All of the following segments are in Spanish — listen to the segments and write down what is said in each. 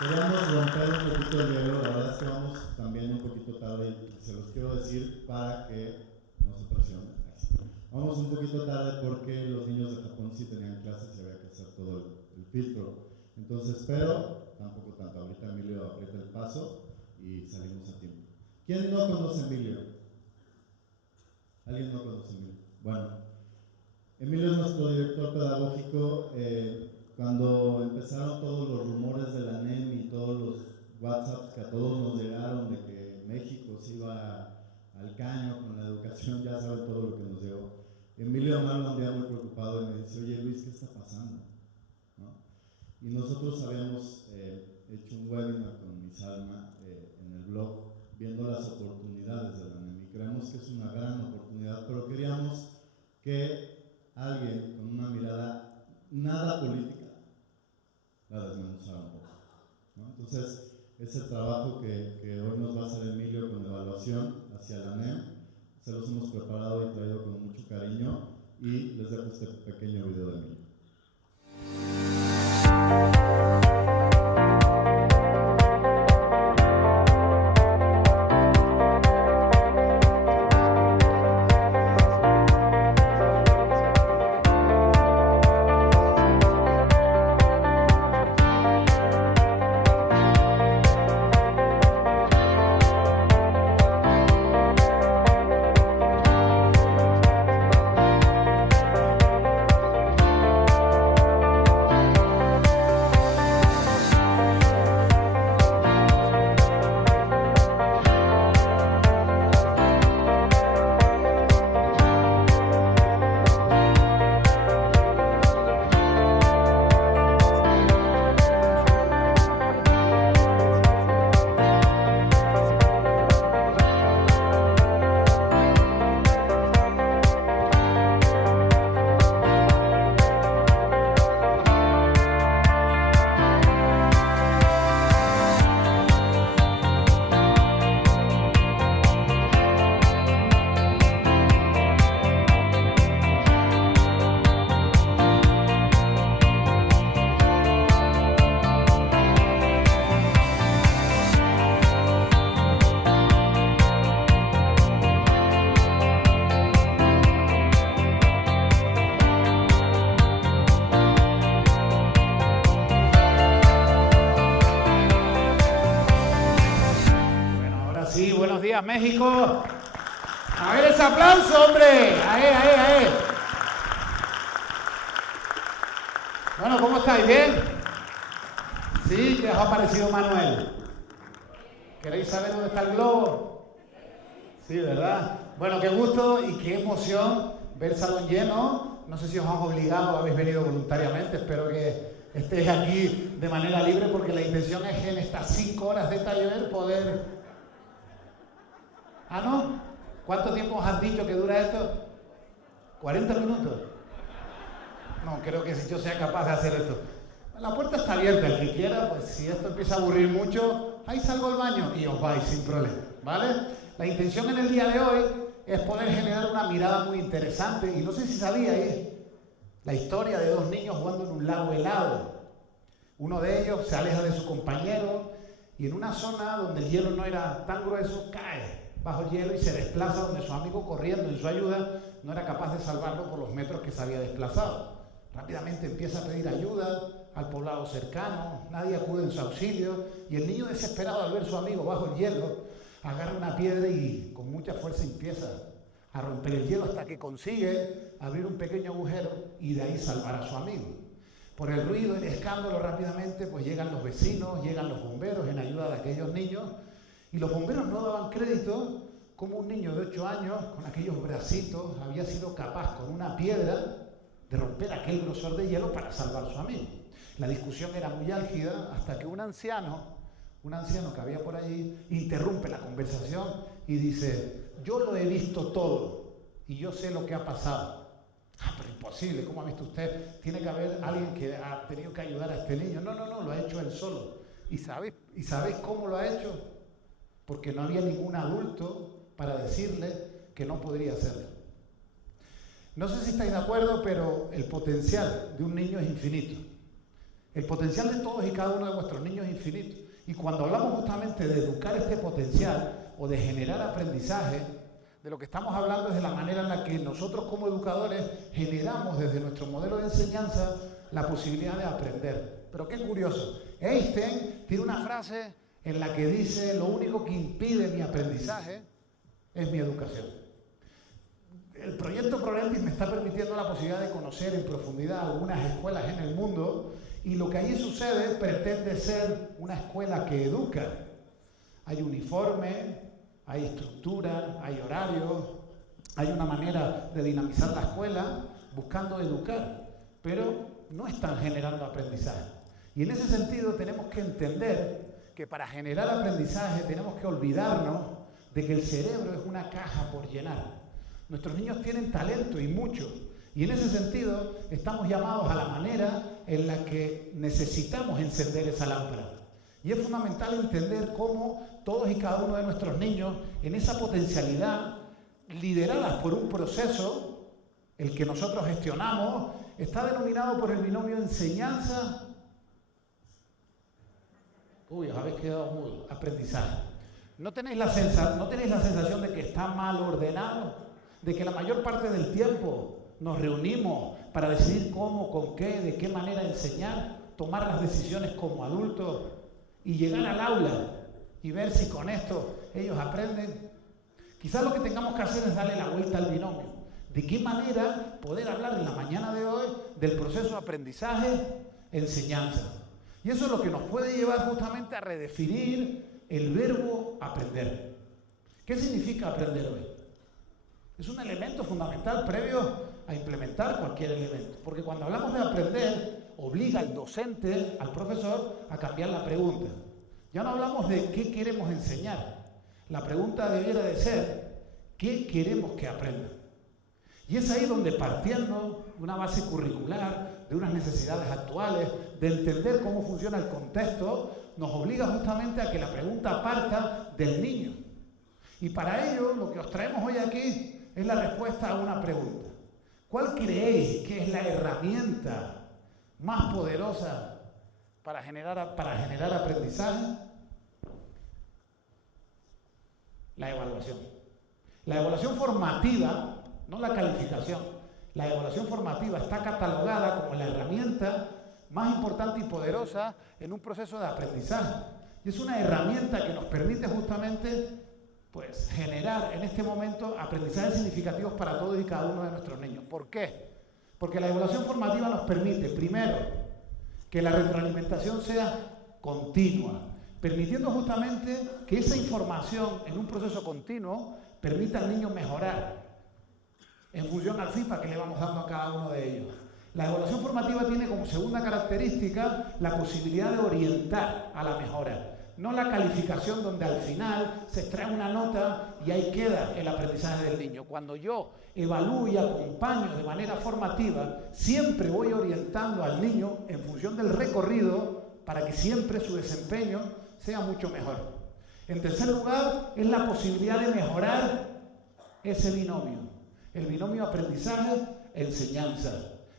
Queríamos romper un poquito el hielo, la verdad es que vamos también un poquito tarde y se los quiero decir para que no se presionen. Vamos un poquito tarde porque los niños de Japón sí tenían clases y había que hacer todo el filtro. Entonces, pero tampoco tanto. Ahorita Emilio aprieta el paso y salimos a tiempo. ¿Quién no conoce a Emilio? ¿Alguien no conoce a Emilio? Bueno, Emilio es nuestro director pedagógico. Cuando empezaron todos los rumores de la NEM y todos los WhatsApps que a todos nos llegaron de que México se iba al caño con la educación, ya saben todo lo que nos llegó. Emilio Amaro un día muy preocupado y me dice, oye Luis, ¿qué está pasando? ¿No? Y nosotros habíamos hecho un webinar con Misalma en el blog viendo las oportunidades de la NEM y creemos que es una gran oportunidad, pero queríamos que alguien con una mirada nada política la desmenuzara un poco, ¿no? Entonces, ese trabajo que hoy nos va a hacer Emilio con evaluación hacia la NEM, se los hemos preparado y traído con mucho cariño y les dejo este pequeño video de Emilio. México. A ver ese aplauso, hombre. Ahí. Bueno, ¿cómo estáis? ¿Bien? ¿Sí? ¿Qué os ha parecido Manuel? ¿Queréis saber dónde está el globo? Sí, ¿verdad? Bueno, qué gusto y qué emoción ver el salón lleno. No sé si os han obligado, habéis venido voluntariamente. Espero que estéis aquí de manera libre porque la intención es en estas 5 horas de taller poder... ¿Ah, no? ¿Cuánto tiempo os han dicho que dura esto? ¿40 minutos? No, creo que si yo sea capaz de hacer esto. La puerta está abierta, el que quiera, pues si esto empieza a aburrir mucho, ahí salgo al baño y os vais sin problema, ¿vale? La intención en el día de hoy es poder generar una mirada muy interesante, y no sé si sabíais la historia de 2 niños jugando en un lago helado. Uno de ellos se aleja de su compañero y en una zona donde el hielo no era tan grueso, cae bajo el hielo y se desplaza donde su amigo, corriendo en su ayuda, no era capaz de salvarlo por los metros que se había desplazado. Rápidamente empieza a pedir ayuda al poblado cercano, nadie acude en su auxilio y el niño, desesperado al ver a su amigo bajo el hielo, agarra una piedra y con mucha fuerza empieza a romper el hielo hasta que consigue abrir un pequeño agujero y de ahí salvar a su amigo. Por el ruido, el escándalo, rápidamente pues llegan los vecinos, llegan los bomberos en ayuda de aquellos niños. Y los bomberos no daban crédito como un niño de 8 años, con aquellos bracitos, había sido capaz con una piedra de romper aquel grosor de hielo para salvar a su amigo. La discusión era muy álgida hasta que un anciano que había por allí, interrumpe la conversación y dice: yo lo he visto todo y yo sé lo que ha pasado. Ah, pero imposible, ¿cómo ha visto usted? Tiene que haber alguien que ha tenido que ayudar a este niño. No, lo ha hecho él solo. ¿Y sabéis cómo lo ha hecho? Porque no había ningún adulto para decirle que no podría hacerlo. No sé si estáis de acuerdo, pero el potencial de un niño es infinito. El potencial de todos y cada uno de vuestros niños es infinito. Y cuando hablamos justamente de educar este potencial o de generar aprendizaje, de lo que estamos hablando es de la manera en la que nosotros como educadores generamos desde nuestro modelo de enseñanza la posibilidad de aprender. Pero qué curioso, Einstein tiene una frase en la que dice: lo único que impide mi aprendizaje es mi educación. El proyecto ProLentis me está permitiendo la posibilidad de conocer en profundidad algunas escuelas en el mundo, y lo que allí sucede pretende ser una escuela que educa. Hay uniforme, hay estructura, hay horarios, hay una manera de dinamizar la escuela buscando educar, pero no están generando aprendizaje. Y en ese sentido tenemos que entender que para generar aprendizaje tenemos que olvidarnos de que el cerebro es una caja por llenar. Nuestros niños tienen talento y mucho, y en ese sentido estamos llamados a la manera en la que necesitamos encender esa lámpara. Y es fundamental entender cómo todos y cada uno de nuestros niños, en esa potencialidad, lideradas por un proceso, el que nosotros gestionamos, está denominado por el binomio enseñanza. Uy, os habéis quedado mudo. Aprendizaje. ¿No tenéis la sensación de que está mal ordenado? De que la mayor parte del tiempo nos reunimos para decidir cómo, con qué, de qué manera enseñar, tomar las decisiones como adultos y llegar al aula y ver si con esto ellos aprenden. Quizás lo que tengamos que hacer es darle la vuelta al binomio. ¿De qué manera poder hablar en la mañana de hoy del proceso aprendizaje-enseñanza? Y eso es lo que nos puede llevar justamente a redefinir el verbo aprender. ¿Qué significa aprender hoy? Es un elemento fundamental previo a implementar cualquier elemento. Porque cuando hablamos de aprender, obliga al docente, al profesor, a cambiar la pregunta. Ya no hablamos de qué queremos enseñar. La pregunta debiera de ser, ¿qué queremos que aprendan? Y es ahí donde, partiendo de una base curricular, de unas necesidades actuales, de entender cómo funciona el contexto, nos obliga justamente a que la pregunta parta del niño. Y para ello, lo que os traemos hoy aquí es la respuesta a una pregunta. ¿Cuál creéis que es la herramienta más poderosa para generar aprendizaje? La evaluación. La evaluación formativa, no la calificación, la evaluación formativa está catalogada como la herramienta más importante y poderosa en un proceso de aprendizaje. Y es una herramienta que nos permite justamente generar en este momento aprendizajes significativos para todos y cada uno de nuestros niños. ¿Por qué? Porque la evaluación formativa nos permite, primero, que la retroalimentación sea continua, permitiendo justamente que esa información en un proceso continuo permita al niño mejorar en función al feedback que le vamos dando a cada uno de ellos. La evaluación formativa tiene como segunda característica la posibilidad de orientar a la mejora. No la calificación donde al final se extrae una nota y ahí queda el aprendizaje del niño. Cuando yo evalúo y acompaño de manera formativa, siempre voy orientando al niño en función del recorrido para que siempre su desempeño sea mucho mejor. En tercer lugar, es la posibilidad de mejorar ese binomio, el binomio aprendizaje-enseñanza.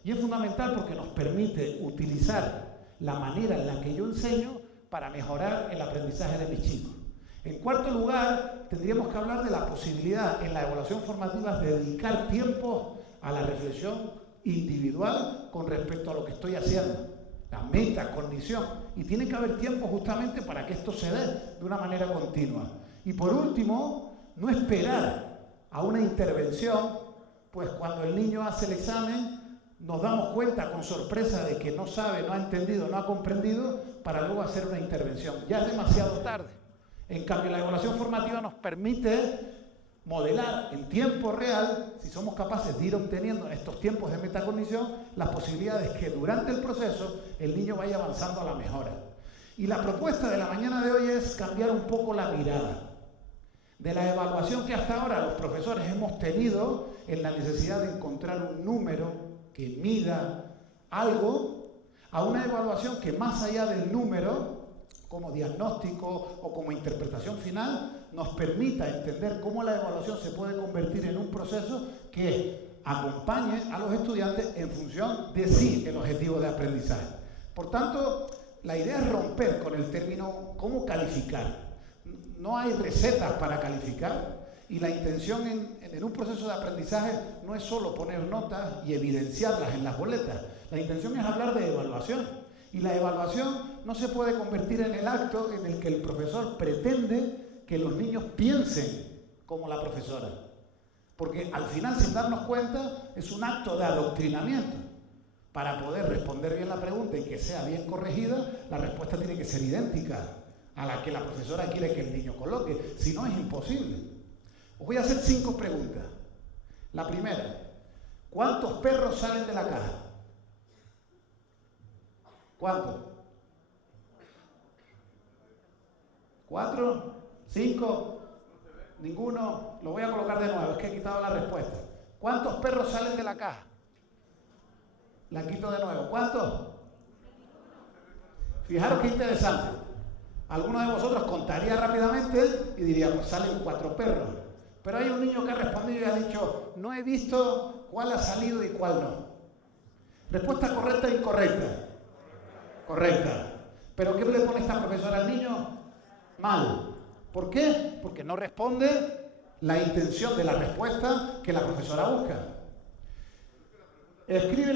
Y es fundamental porque nos permite utilizar la manera en la que yo enseño para mejorar el aprendizaje de mis chicos. En cuarto lugar, tendríamos que hablar de la posibilidad en la evaluación formativa de dedicar tiempo a la reflexión individual con respecto a lo que estoy haciendo, la metacognición. Y tiene que haber tiempo justamente para que esto se dé de una manera continua. Y por último, no esperar a una intervención, pues cuando el niño hace el examen, nos damos cuenta con sorpresa de que no sabe, no ha entendido, no ha comprendido, para luego hacer una intervención. Ya es demasiado tarde. En cambio, la evaluación formativa nos permite modelar en tiempo real, si somos capaces de ir obteniendo en estos tiempos de metacognición, las posibilidades que durante el proceso el niño vaya avanzando a la mejora. Y la propuesta de la mañana de hoy es cambiar un poco la mirada. De la evaluación que hasta ahora los profesores hemos tenido en la necesidad de encontrar un número que mida algo, a una evaluación que más allá del número, como diagnóstico o como interpretación final, nos permita entender cómo la evaluación se puede convertir en un proceso que acompañe a los estudiantes en función de sí el objetivo de aprendizaje. Por tanto, la idea es romper con el término ¿cómo calificar? No hay recetas para calificar y la intención en un proceso de aprendizaje no es solo poner notas y evidenciarlas en las boletas. La intención es hablar de evaluación y la evaluación no se puede convertir en el acto en el que el profesor pretende que los niños piensen como la profesora. Porque al final, sin darnos cuenta, es un acto de adoctrinamiento. Para poder responder bien la pregunta y que sea bien corregida, la respuesta tiene que ser idéntica a la que la profesora quiere que el niño coloque. Si no, es imposible. Os voy a hacer 5 preguntas. La primera, ¿cuántos perros salen de la caja? ¿Cuántos? ¿4? ¿5? ¿Ninguno? Lo voy a colocar de nuevo, es que he quitado la respuesta. ¿Cuántos perros salen de la caja? La quito de nuevo. ¿Cuántos? Fijaros qué interesante. Alguno de vosotros contaría rápidamente y diría, pues salen 4 perros. Pero hay un niño que ha respondido y ha dicho, no he visto cuál ha salido y cuál no. Respuesta correcta e incorrecta. Correcta. ¿Pero qué le pone esta profesora al niño? Mal. ¿Por qué? Porque no responde la intención de la respuesta que la profesora busca. Escribe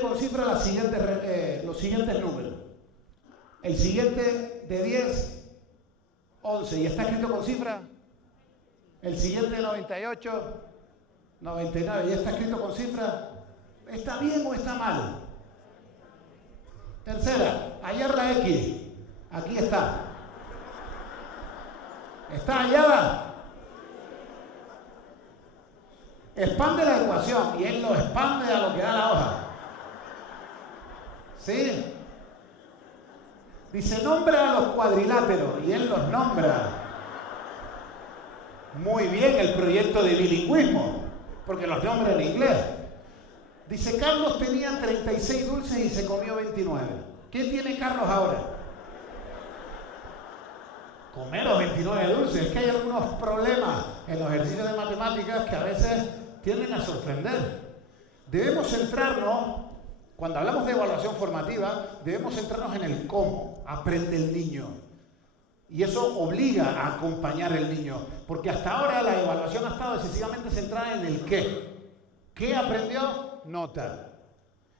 con cifra los siguientes números. El siguiente de 10, 11. ¿Y está escrito con cifra? El siguiente de 98, 99. ¿Y está escrito con cifra? ¿Está bien o está mal? Tercera, hallar la X. Aquí está. ¿Está hallada? Expande la ecuación y él lo expande a lo que da la hoja. ¿Sí? Dice, nombra a los cuadriláteros y él los nombra. Muy bien el proyecto de bilingüismo, porque los nombra en inglés. Dice, Carlos tenía 36 dulces y se comió 29. ¿Qué tiene Carlos ahora? Comer los 29 dulces. Es que hay algunos problemas en los ejercicios de matemáticas que a veces tienden a sorprender. Debemos centrarnos, cuando hablamos de evaluación formativa, debemos centrarnos en el cómo aprende el niño. Y eso obliga a acompañar al niño, porque hasta ahora la evaluación ha estado excesivamente centrada en el qué. ¿Qué aprendió? Nota.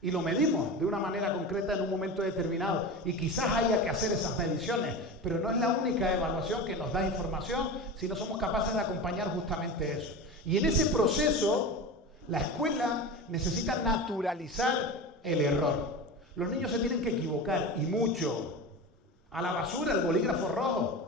Y lo medimos de una manera concreta en un momento determinado. Y quizás haya que hacer esas mediciones, pero no es la única evaluación que nos da información si no somos capaces de acompañar justamente eso. Y en ese proceso, la escuela necesita naturalizar el error. Los niños se tienen que equivocar, y mucho. A la basura el bolígrafo rojo,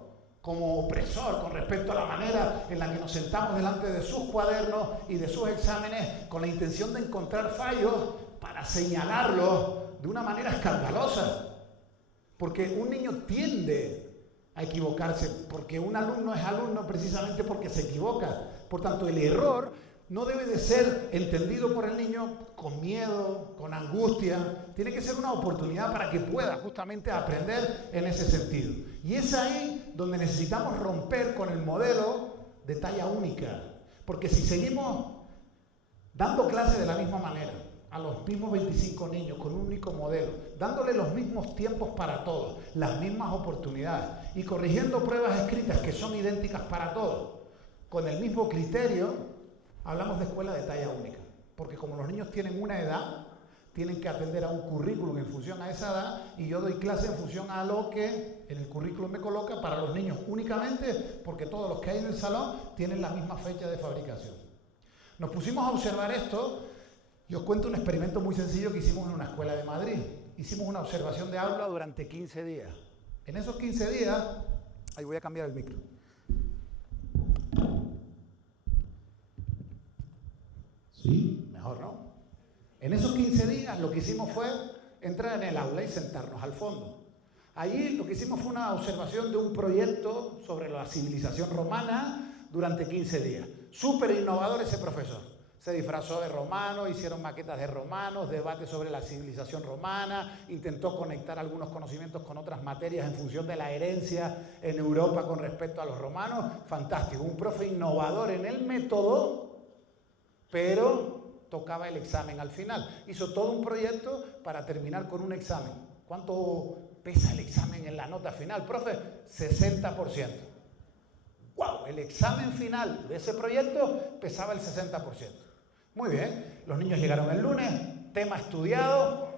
como opresor con respecto a la manera en la que nos sentamos delante de sus cuadernos y de sus exámenes con la intención de encontrar fallos para señalarlos de una manera escandalosa. Porque un niño tiende a equivocarse, porque un alumno es alumno precisamente porque se equivoca. Por tanto, el error no debe de ser entendido por el niño con miedo, con angustia. Tiene que ser una oportunidad para que pueda justamente aprender en ese sentido. Y es ahí donde necesitamos romper con el modelo de talla única. Porque si seguimos dando clases de la misma manera, a los mismos 25 niños, con un único modelo, dándole los mismos tiempos para todos, las mismas oportunidades y corrigiendo pruebas escritas que son idénticas para todos, con el mismo criterio, hablamos de escuela de talla única. Porque como los niños tienen una edad, tienen que atender a un currículum en función a esa edad y yo doy clase en función a lo que en el currículum me coloca para los niños únicamente porque todos los que hay en el salón tienen la misma fecha de fabricación. Nos pusimos a observar esto y os cuento un experimento muy sencillo que hicimos en una escuela de Madrid. Hicimos una observación de aula durante 15 días. En esos 15 días, ahí voy a cambiar el micro. ¿Sí? Mejor, ¿no? En esos 15 días lo que hicimos fue entrar en el aula y sentarnos al fondo. Allí lo que hicimos fue una observación de un proyecto sobre la civilización romana durante 15 días. Súper innovador ese profesor. Se disfrazó de romano, hicieron maquetas de romanos, debate sobre la civilización romana, intentó conectar algunos conocimientos con otras materias en función de la herencia en Europa con respecto a los romanos. Fantástico, un profe innovador en el método, pero tocaba el examen al final. Hizo todo un proyecto para terminar con un examen. ¿Cuánto pesa el examen en la nota final, profe? 60%. ¡Wow! El examen final de ese proyecto pesaba el 60%. Muy bien, los niños llegaron el lunes, tema estudiado,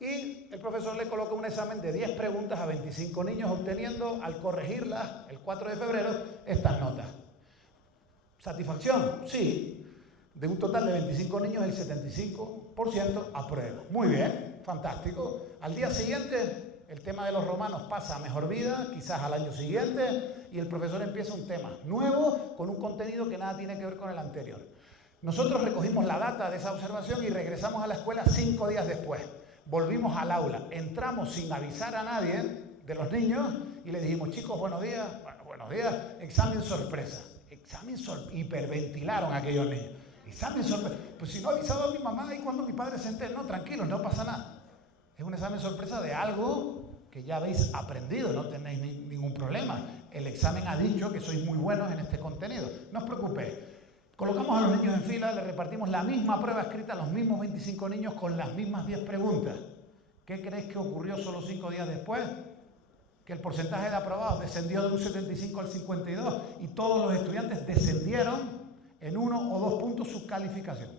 y el profesor le coloca un examen de 10 preguntas a 25 niños, obteniendo, al corregirlas el 4 de febrero, estas notas. ¿Satisfacción? Sí. De un total de 25 niños, el 75% aprueba. Muy bien, fantástico. Al día siguiente, el tema de los romanos pasa a mejor vida, quizás al año siguiente, y el profesor empieza un tema nuevo con un contenido que nada tiene que ver con el anterior. Nosotros recogimos la data de esa observación y regresamos a la escuela 5 días después. Volvimos al aula, entramos sin avisar a nadie de los niños y le dijimos, chicos, buenos días. Bueno, buenos días, examen sorpresa. Examen sorpresa. Hiperventilaron a aquellos niños. Examen sorpresa. Pues si no he avisado a mi mamá y cuando mi padre se entere, no, tranquilos, no pasa nada. Es un examen sorpresa de algo que ya habéis aprendido, no tenéis ningún problema. El examen ha dicho que sois muy buenos en este contenido. No os preocupéis. Colocamos a los niños en fila, le repartimos la misma prueba escrita a los mismos 25 niños con las mismas 10 preguntas. ¿Qué creéis que ocurrió solo 5 días después? Que el porcentaje de aprobados descendió de un 75 al 52 y todos los estudiantes descendieron en 1 o 2 puntos su calificación.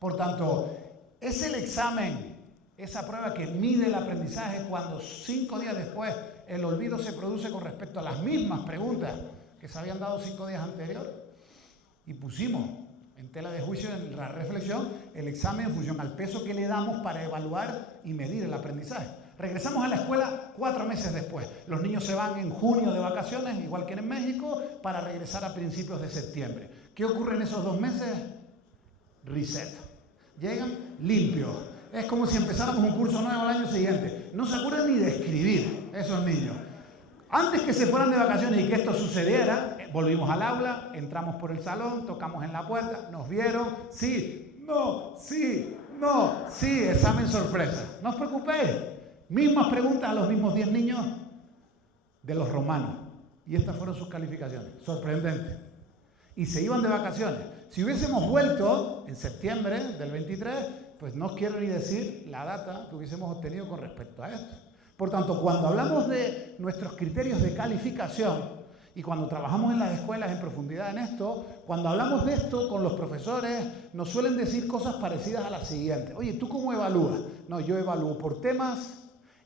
Por tanto, es el examen, esa prueba que mide el aprendizaje cuando 5 días después el olvido se produce con respecto a las mismas preguntas que se habían dado 5 días anteriores. Y pusimos en tela de juicio, en la reflexión, el examen en función al peso que le damos para evaluar y medir el aprendizaje. Regresamos a la escuela 4 meses después. Los niños se van en junio de vacaciones, igual que en México, para regresar a principios de septiembre. ¿Qué ocurre en esos 2 meses? Reset. Llegan limpios. Es como si empezáramos un curso nuevo al año siguiente. No se acuerdan ni de escribir esos niños. Antes que se fueran de vacaciones y que esto sucediera, volvimos al aula, entramos por el salón, tocamos en la puerta, nos vieron, sí, no, sí, no, sí, examen sorpresa. No os preocupéis. Mismas preguntas a los mismos 10 niños de los romanos. Y estas fueron sus calificaciones. Sorprendente. Y se iban de vacaciones. Si hubiésemos vuelto en septiembre del 23, pues no os quiero ni decir la data que hubiésemos obtenido con respecto a esto. Por tanto, cuando hablamos de nuestros criterios de calificación y cuando trabajamos en las escuelas en profundidad en esto, cuando hablamos de esto con los profesores, nos suelen decir cosas parecidas a las siguientes. Oye, ¿tú cómo evalúas? No, yo evalúo por temas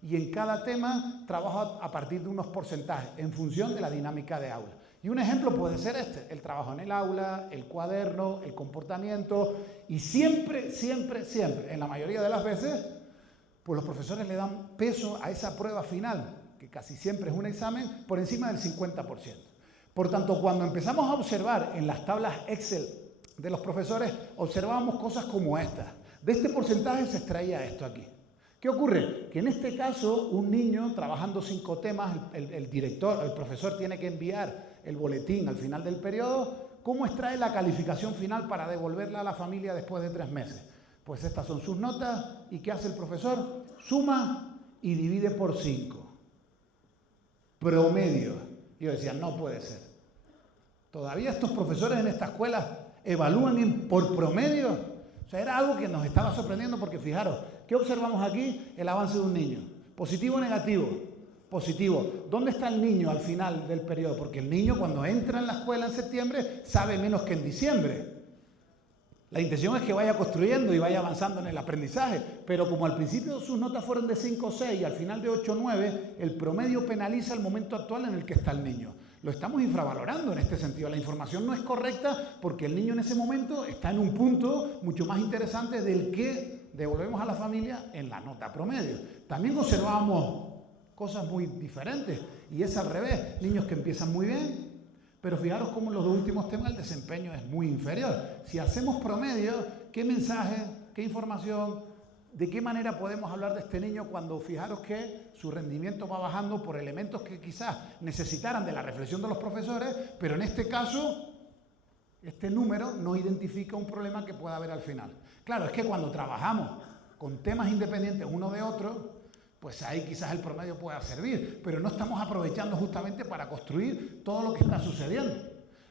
y en cada tema trabajo a partir de unos porcentajes en función de la dinámica de aula. Y un ejemplo puede ser este, el trabajo en el aula, el cuaderno, el comportamiento y siempre, siempre, siempre, en la mayoría de las veces, pues los profesores le dan peso a esa prueba final, que casi siempre es un examen, por encima del 50%. Por tanto, cuando empezamos a observar en las tablas Excel de los profesores, observábamos cosas como estas. De este porcentaje se extraía esto aquí. ¿Qué ocurre? Que en este caso, un niño trabajando 5 temas, el director, el profesor tiene que enviar el boletín al final del periodo. ¿Cómo extrae la calificación final para devolverla a la familia después de 3 meses? Pues estas son sus notas. ¿Y qué hace el profesor? Suma y divide por 5. Promedio. Y yo decía, no puede ser. ¿Todavía estos profesores en esta escuela evalúan por promedio? O sea, era algo que nos estaba sorprendiendo porque fijaros, ¿qué observamos aquí? El avance de un niño. ¿Positivo o negativo? Positivo. ¿Dónde está el niño al final del periodo? Porque el niño cuando entra en la escuela en septiembre sabe menos que en diciembre. La intención es que vaya construyendo y vaya avanzando en el aprendizaje, pero como al principio sus notas fueron de 5 o 6 y al final de 8 o 9, el promedio penaliza el momento actual en el que está el niño. Lo estamos infravalorando en este sentido. La información no es correcta porque el niño en ese momento está en un punto mucho más interesante del que devolvemos a la familia en la nota promedio. También observamos cosas muy diferentes y es al revés. Niños que empiezan muy bien, pero fijaros cómo en los 2 últimos temas el desempeño es muy inferior. Si hacemos promedio, ¿qué mensaje, qué información, de qué manera podemos hablar de este niño cuando fijaros que su rendimiento va bajando por elementos que quizás necesitaran de la reflexión de los profesores, pero en este caso, este número no identifica un problema que pueda haber al final? Claro, es que cuando trabajamos con temas independientes uno de otro, pues ahí quizás el promedio pueda servir, pero no estamos aprovechando justamente para construir todo lo que está sucediendo.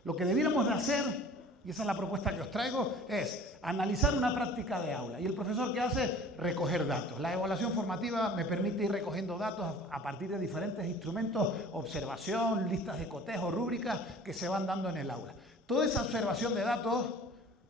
Lo que debiéramos de hacer y esa es la propuesta que os traigo, es analizar una práctica de aula. ¿Y el profesor qué hace? Recoger datos. La evaluación formativa me permite ir recogiendo datos a partir de diferentes instrumentos, observación, listas de cotejo, rúbricas que se van dando en el aula. Toda esa observación de datos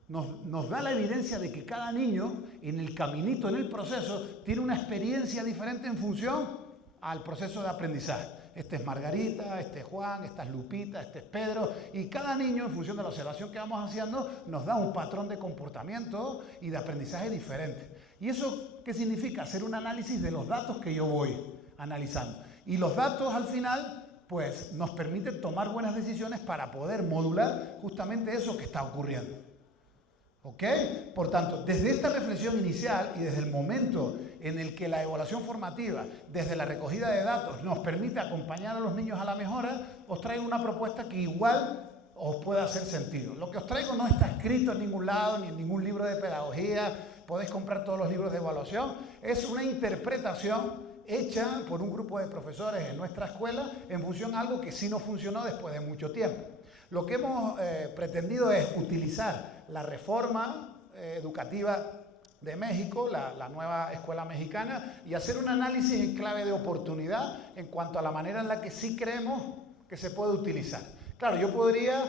nos da la evidencia de que cada niño, en el caminito, en el proceso, tiene una experiencia diferente en función al proceso de aprendizaje. Este es Margarita, este es Juan, esta es Lupita, este es Pedro, y cada niño, en función de la observación que vamos haciendo, nos da un patrón de comportamiento y de aprendizaje diferente. ¿Y eso qué significa? Hacer un análisis de los datos que yo voy analizando. Y los datos, al final, pues nos permiten tomar buenas decisiones para poder modular justamente eso que está ocurriendo. ¿Ok? Por tanto, desde esta reflexión inicial y desde el momento en el que la evaluación formativa, desde la recogida de datos, nos permite acompañar a los niños a la mejora, os traigo una propuesta que igual os puede hacer sentido. Lo que os traigo no está escrito en ningún lado, ni en ningún libro de pedagogía, podéis comprar todos los libros de evaluación, es una interpretación hecha por un grupo de profesores en nuestra escuela en función a algo que sí no funcionó después de mucho tiempo. Lo que hemos pretendido es utilizar la reforma educativa de México, la nueva escuela mexicana, y hacer un análisis en clave de oportunidad en cuanto a la manera en la que sí creemos que se puede utilizar. Claro, yo podría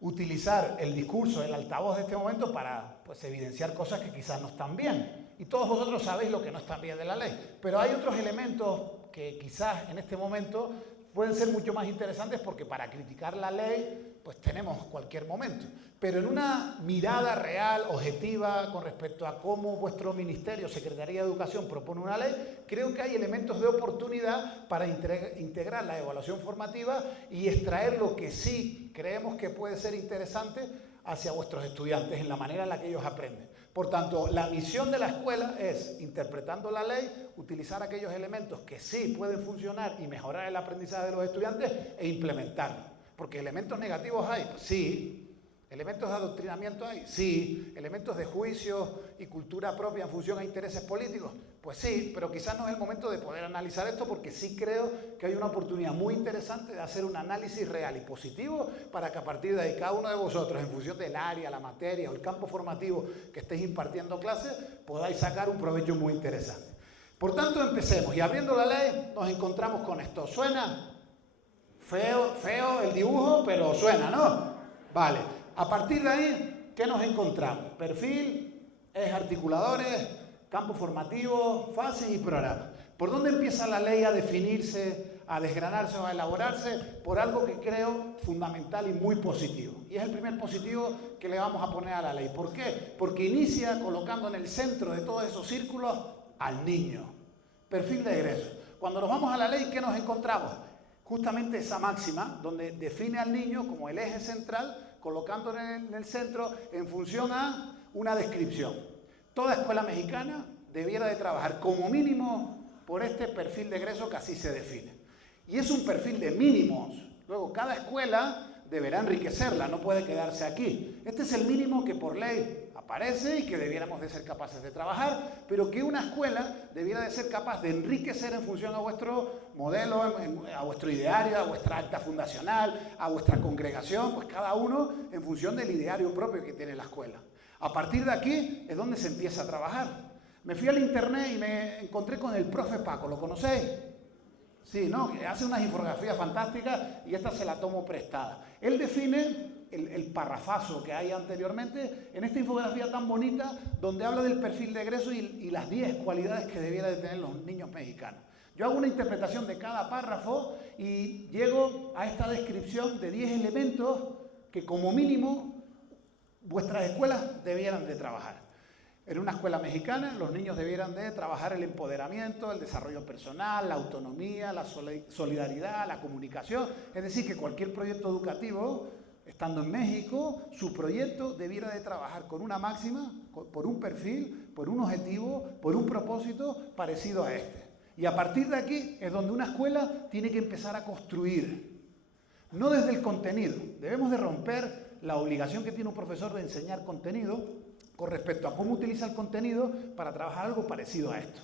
utilizar el discurso, el altavoz de este momento para pues, evidenciar cosas que quizás no están bien. Y todos vosotros sabéis lo que no está bien de la ley. Pero hay otros elementos que quizás en este momento pueden ser mucho más interesantes porque para criticar la ley pues tenemos cualquier momento. Pero en una mirada real, objetiva, con respecto a cómo vuestro ministerio, Secretaría de Educación, propone una ley, creo que hay elementos de oportunidad para integrar la evaluación formativa y extraer lo que sí creemos que puede ser interesante hacia vuestros estudiantes en la manera en la que ellos aprenden. Por tanto, la misión de la escuela es, interpretando la ley, utilizar aquellos elementos que sí pueden funcionar y mejorar el aprendizaje de los estudiantes e implementarlos. Porque elementos negativos hay, pues sí. Elementos de adoctrinamiento hay, sí. Elementos de juicio y cultura propia en función a intereses políticos, pues sí. Pero quizás no es el momento de poder analizar esto porque sí creo que hay una oportunidad muy interesante de hacer un análisis real y positivo para que a partir de ahí cada uno de vosotros, en función del área, la materia o el campo formativo que estéis impartiendo clases, podáis sacar un provecho muy interesante. Por tanto, empecemos. Y abriendo la ley nos encontramos con esto. ¿Suena? Feo el dibujo, pero suena, ¿no? Vale. A partir de ahí, ¿qué nos encontramos? Perfil, ejes articuladores, campo formativo, fases y programas. ¿Por dónde empieza la ley a definirse, a desgranarse o a elaborarse? Por algo que creo fundamental y muy positivo. Y es el primer positivo que le vamos a poner a la ley. ¿Por qué? Porque inicia colocando en el centro de todos esos círculos al niño. Perfil de egreso. Cuando nos vamos a la ley, ¿qué nos encontramos? Justamente esa máxima, donde define al niño como el eje central, colocándolo en el centro en función a una descripción. Toda escuela mexicana debiera de trabajar como mínimo por este perfil de egreso que así se define. Y es un perfil de mínimos. Luego, cada escuela deberá enriquecerla, no puede quedarse aquí. Este es el mínimo que por ley aparece y que debiéramos de ser capaces de trabajar, pero que una escuela debiera de ser capaz de enriquecer en función a vuestro modelo, a vuestro ideario, a vuestra acta fundacional, a vuestra congregación, pues cada uno en función del ideario propio que tiene la escuela. A partir de aquí es donde se empieza a trabajar. Me fui al internet y me encontré con el profe Paco, ¿lo conocéis? Sí, ¿no? Que hace unas infografías fantásticas y esta se la tomo prestada. Él define el parrafazo que hay anteriormente en esta infografía tan bonita donde habla del perfil de egreso y las 10 cualidades que debiera de tener los niños mexicanos. Yo hago una interpretación de cada párrafo y llego a esta descripción de 10 elementos que como mínimo vuestras escuelas debieran de trabajar. En una escuela mexicana los niños debieran de trabajar el empoderamiento, el desarrollo personal, la autonomía, la solidaridad, la comunicación. Es decir, que cualquier proyecto educativo, estando en México, su proyecto debiera de trabajar con una máxima, por un perfil, por un objetivo, por un propósito parecido a este. Y a partir de aquí es donde una escuela tiene que empezar a construir. No desde el contenido. Debemos de romper la obligación que tiene un profesor de enseñar contenido con respecto a cómo utiliza el contenido para trabajar algo parecido a esto.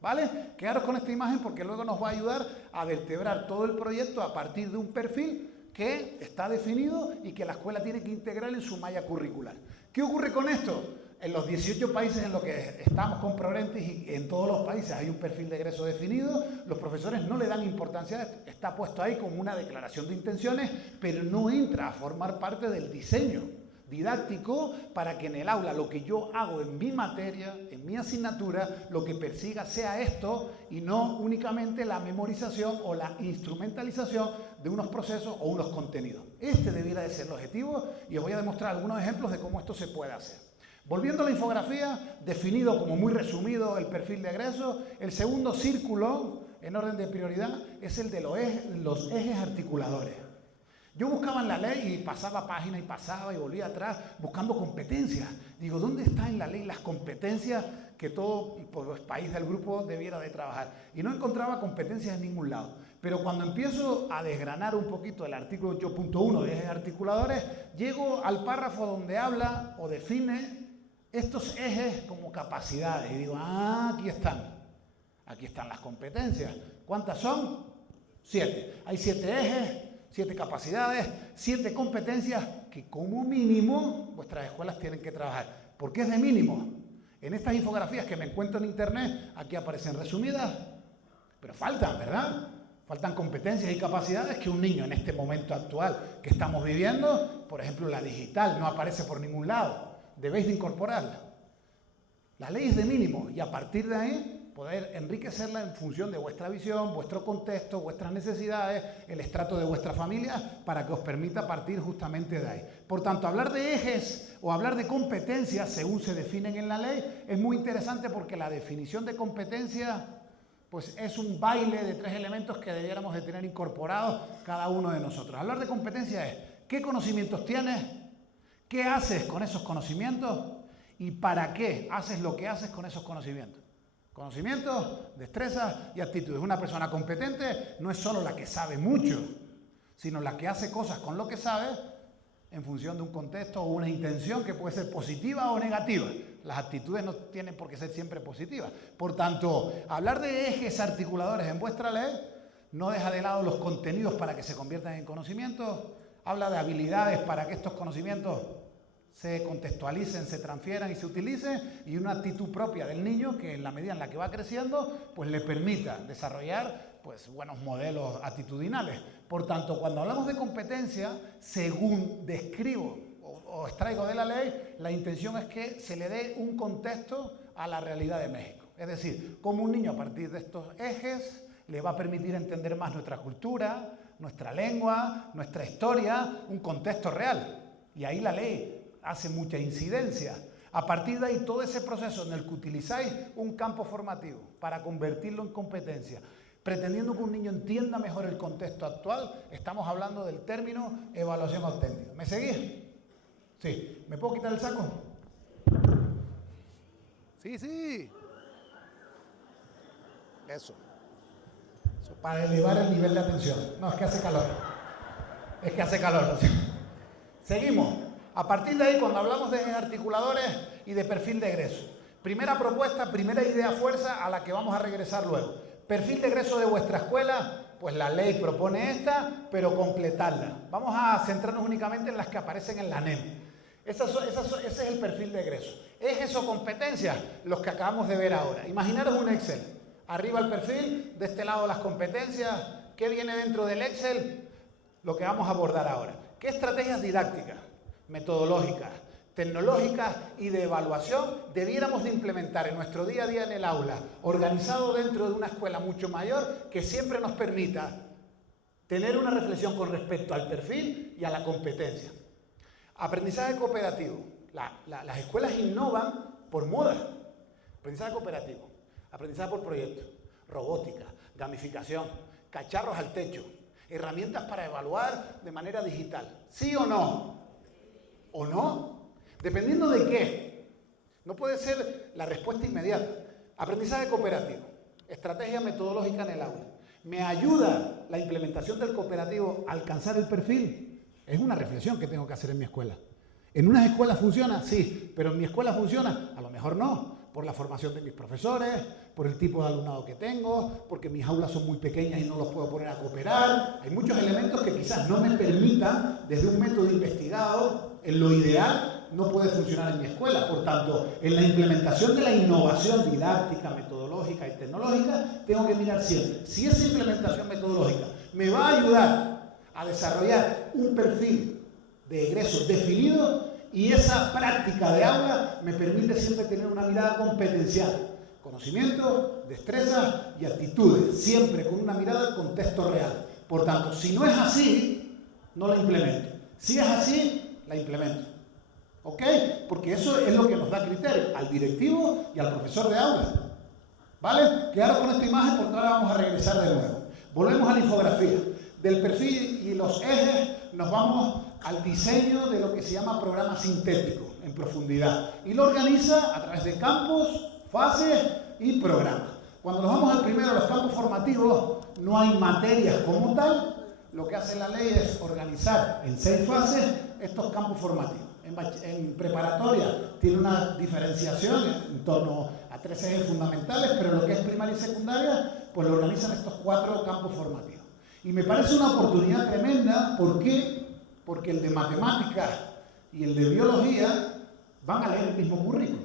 ¿Vale? Quedaros con esta imagen porque luego nos va a ayudar a vertebrar todo el proyecto a partir de un perfil que está definido y que la escuela tiene que integrar en su malla curricular. ¿Qué ocurre con esto? En los 18 países en los que estamos con Progrentis y en todos los países hay un perfil de egreso definido, los profesores no le dan importancia a esto, está puesto ahí como una declaración de intenciones, pero no entra a formar parte del diseño didáctico para que en el aula lo que yo hago en mi materia, en mi asignatura, lo que persiga sea esto y no únicamente la memorización o la instrumentalización de unos procesos o unos contenidos. Este debiera de ser el objetivo y os voy a demostrar algunos ejemplos de cómo esto se puede hacer. Volviendo a la infografía, definido como muy resumido el perfil de egreso, el segundo círculo en orden de prioridad es el de los ejes articuladores. Yo buscaba en la ley y pasaba página y pasaba y volvía atrás buscando competencias. Digo, ¿dónde están en la ley las competencias que todo país del grupo debiera de trabajar? Y no encontraba competencias en ningún lado. Pero cuando empiezo a desgranar un poquito el artículo 8.1 de ejes articuladores, llego al párrafo donde habla o define estos ejes como capacidades. Y digo, aquí están. Aquí están las competencias. ¿Cuántas son? 7. Hay 7 ejes, 7 capacidades, 7 competencias que como mínimo vuestras escuelas tienen que trabajar. ¿Por qué es de mínimo? En estas infografías que me encuentro en internet, aquí aparecen resumidas, pero faltan, ¿verdad? Faltan competencias y capacidades que un niño en este momento actual que estamos viviendo, por ejemplo la digital, no aparece por ningún lado. Debéis de incorporarla. La ley es de mínimo y a partir de ahí poder enriquecerla en función de vuestra visión, vuestro contexto, vuestras necesidades, el estrato de vuestra familia, para que os permita partir justamente de ahí. Por tanto, hablar de ejes o hablar de competencias, según se definen en la ley, es muy interesante porque la definición de competencia pues es un baile de 3 elementos que debiéramos de tener incorporados cada uno de nosotros. Hablar de competencia es ¿qué conocimientos tienes? ¿Qué haces con esos conocimientos? ¿Y para qué haces lo que haces con esos conocimientos? Conocimientos, destrezas y actitudes. Una persona competente no es solo la que sabe mucho, sino la que hace cosas con lo que sabe en función de un contexto o una intención que puede ser positiva o negativa. Las actitudes no tienen por qué ser siempre positivas. Por tanto, hablar de ejes articuladores en vuestra ley no deja de lado los contenidos para que se conviertan en conocimientos, habla de habilidades para que estos conocimientos se contextualicen, se transfieran y se utilicen, y una actitud propia del niño que en la medida en la que va creciendo, pues le permita desarrollar pues buenos modelos actitudinales. Por tanto, cuando hablamos de competencia, según describo o extraigo de la ley, la intención es que se le dé un contexto a la realidad de México. Es decir, cómo un niño a partir de estos ejes le va a permitir entender más nuestra cultura, nuestra lengua, nuestra historia, un contexto real. Y ahí la ley hace mucha incidencia. A partir de ahí, todo ese proceso en el que utilizáis un campo formativo para convertirlo en competencia, pretendiendo que un niño entienda mejor el contexto actual, estamos hablando del término evaluación auténtica. ¿Me seguís? Sí. ¿Me puedo quitar el saco? Sí. Eso. Para elevar el nivel de atención. No, es que hace calor. Seguimos. A partir de ahí, cuando hablamos de ejes articuladores y de perfil de egreso, primera propuesta, primera idea fuerza a la que vamos a regresar luego. Perfil de egreso de vuestra escuela, pues la ley propone esta, pero completarla. Vamos a centrarnos únicamente en las que aparecen en la NEM. Ese es el perfil de egreso. Ejes o competencias, los que acabamos de ver ahora. Imaginaros un Excel. Arriba el perfil, de este lado las competencias. ¿Qué viene dentro del Excel? Lo que vamos a abordar ahora. ¿Qué estrategias didácticas, metodológicas, tecnológicas y de evaluación debiéramos de implementar en nuestro día a día en el aula, organizado dentro de una escuela mucho mayor que siempre nos permita tener una reflexión con respecto al perfil y a la competencia? Aprendizaje cooperativo. Las escuelas innovan por moda. Aprendizaje cooperativo, aprendizaje por proyecto, robótica, gamificación, cacharros al techo, herramientas para evaluar de manera digital. ¿Sí o no? ¿O no? ¿Dependiendo de qué? No puede ser la respuesta inmediata. Aprendizaje cooperativo, estrategia metodológica en el aula. ¿Me ayuda la implementación del cooperativo a alcanzar el perfil? Es una reflexión que tengo que hacer en mi escuela. ¿En unas escuelas funciona? Sí, pero en mi escuela funciona. A lo mejor no. por la formación de mis profesores, por el tipo de alumnado que tengo, porque mis aulas son muy pequeñas y no los puedo poner a cooperar. Hay muchos elementos que quizás no me permitan, desde un método investigado, en lo ideal, no puede funcionar en mi escuela. Por tanto, en la implementación de la innovación didáctica, metodológica y tecnológica, tengo que mirar siempre si esa implementación metodológica me va a ayudar a desarrollar un perfil de egreso definido y esa práctica de aula me permite siempre tener una mirada competencial. Conocimiento, destreza y actitudes, siempre con una mirada al contexto real. Por tanto, si no es así, no la implemento. Si es así, la implemento. ¿Ok? Porque eso es lo que nos da criterio al directivo y al profesor de aula. ¿Vale? Quedaros con esta imagen porque ahora vamos a regresar de nuevo. Volvemos a la infografía. Del perfil y los ejes nos vamos al diseño de lo que se llama programa sintético en profundidad. Y lo organiza a través de campos, fases y programas. Cuando nos vamos al primero, los campos formativos, no hay materias como tal. Lo que hace la ley es organizar en 6 fases estos campos formativos. En preparatoria tiene una diferenciación en torno a 3 ejes fundamentales, pero lo que es primaria y secundaria, pues lo organizan estos 4 campos formativos. Y me parece una oportunidad tremenda. ¿Por qué? Porque el de matemáticas y el de biología van a leer el mismo currículo.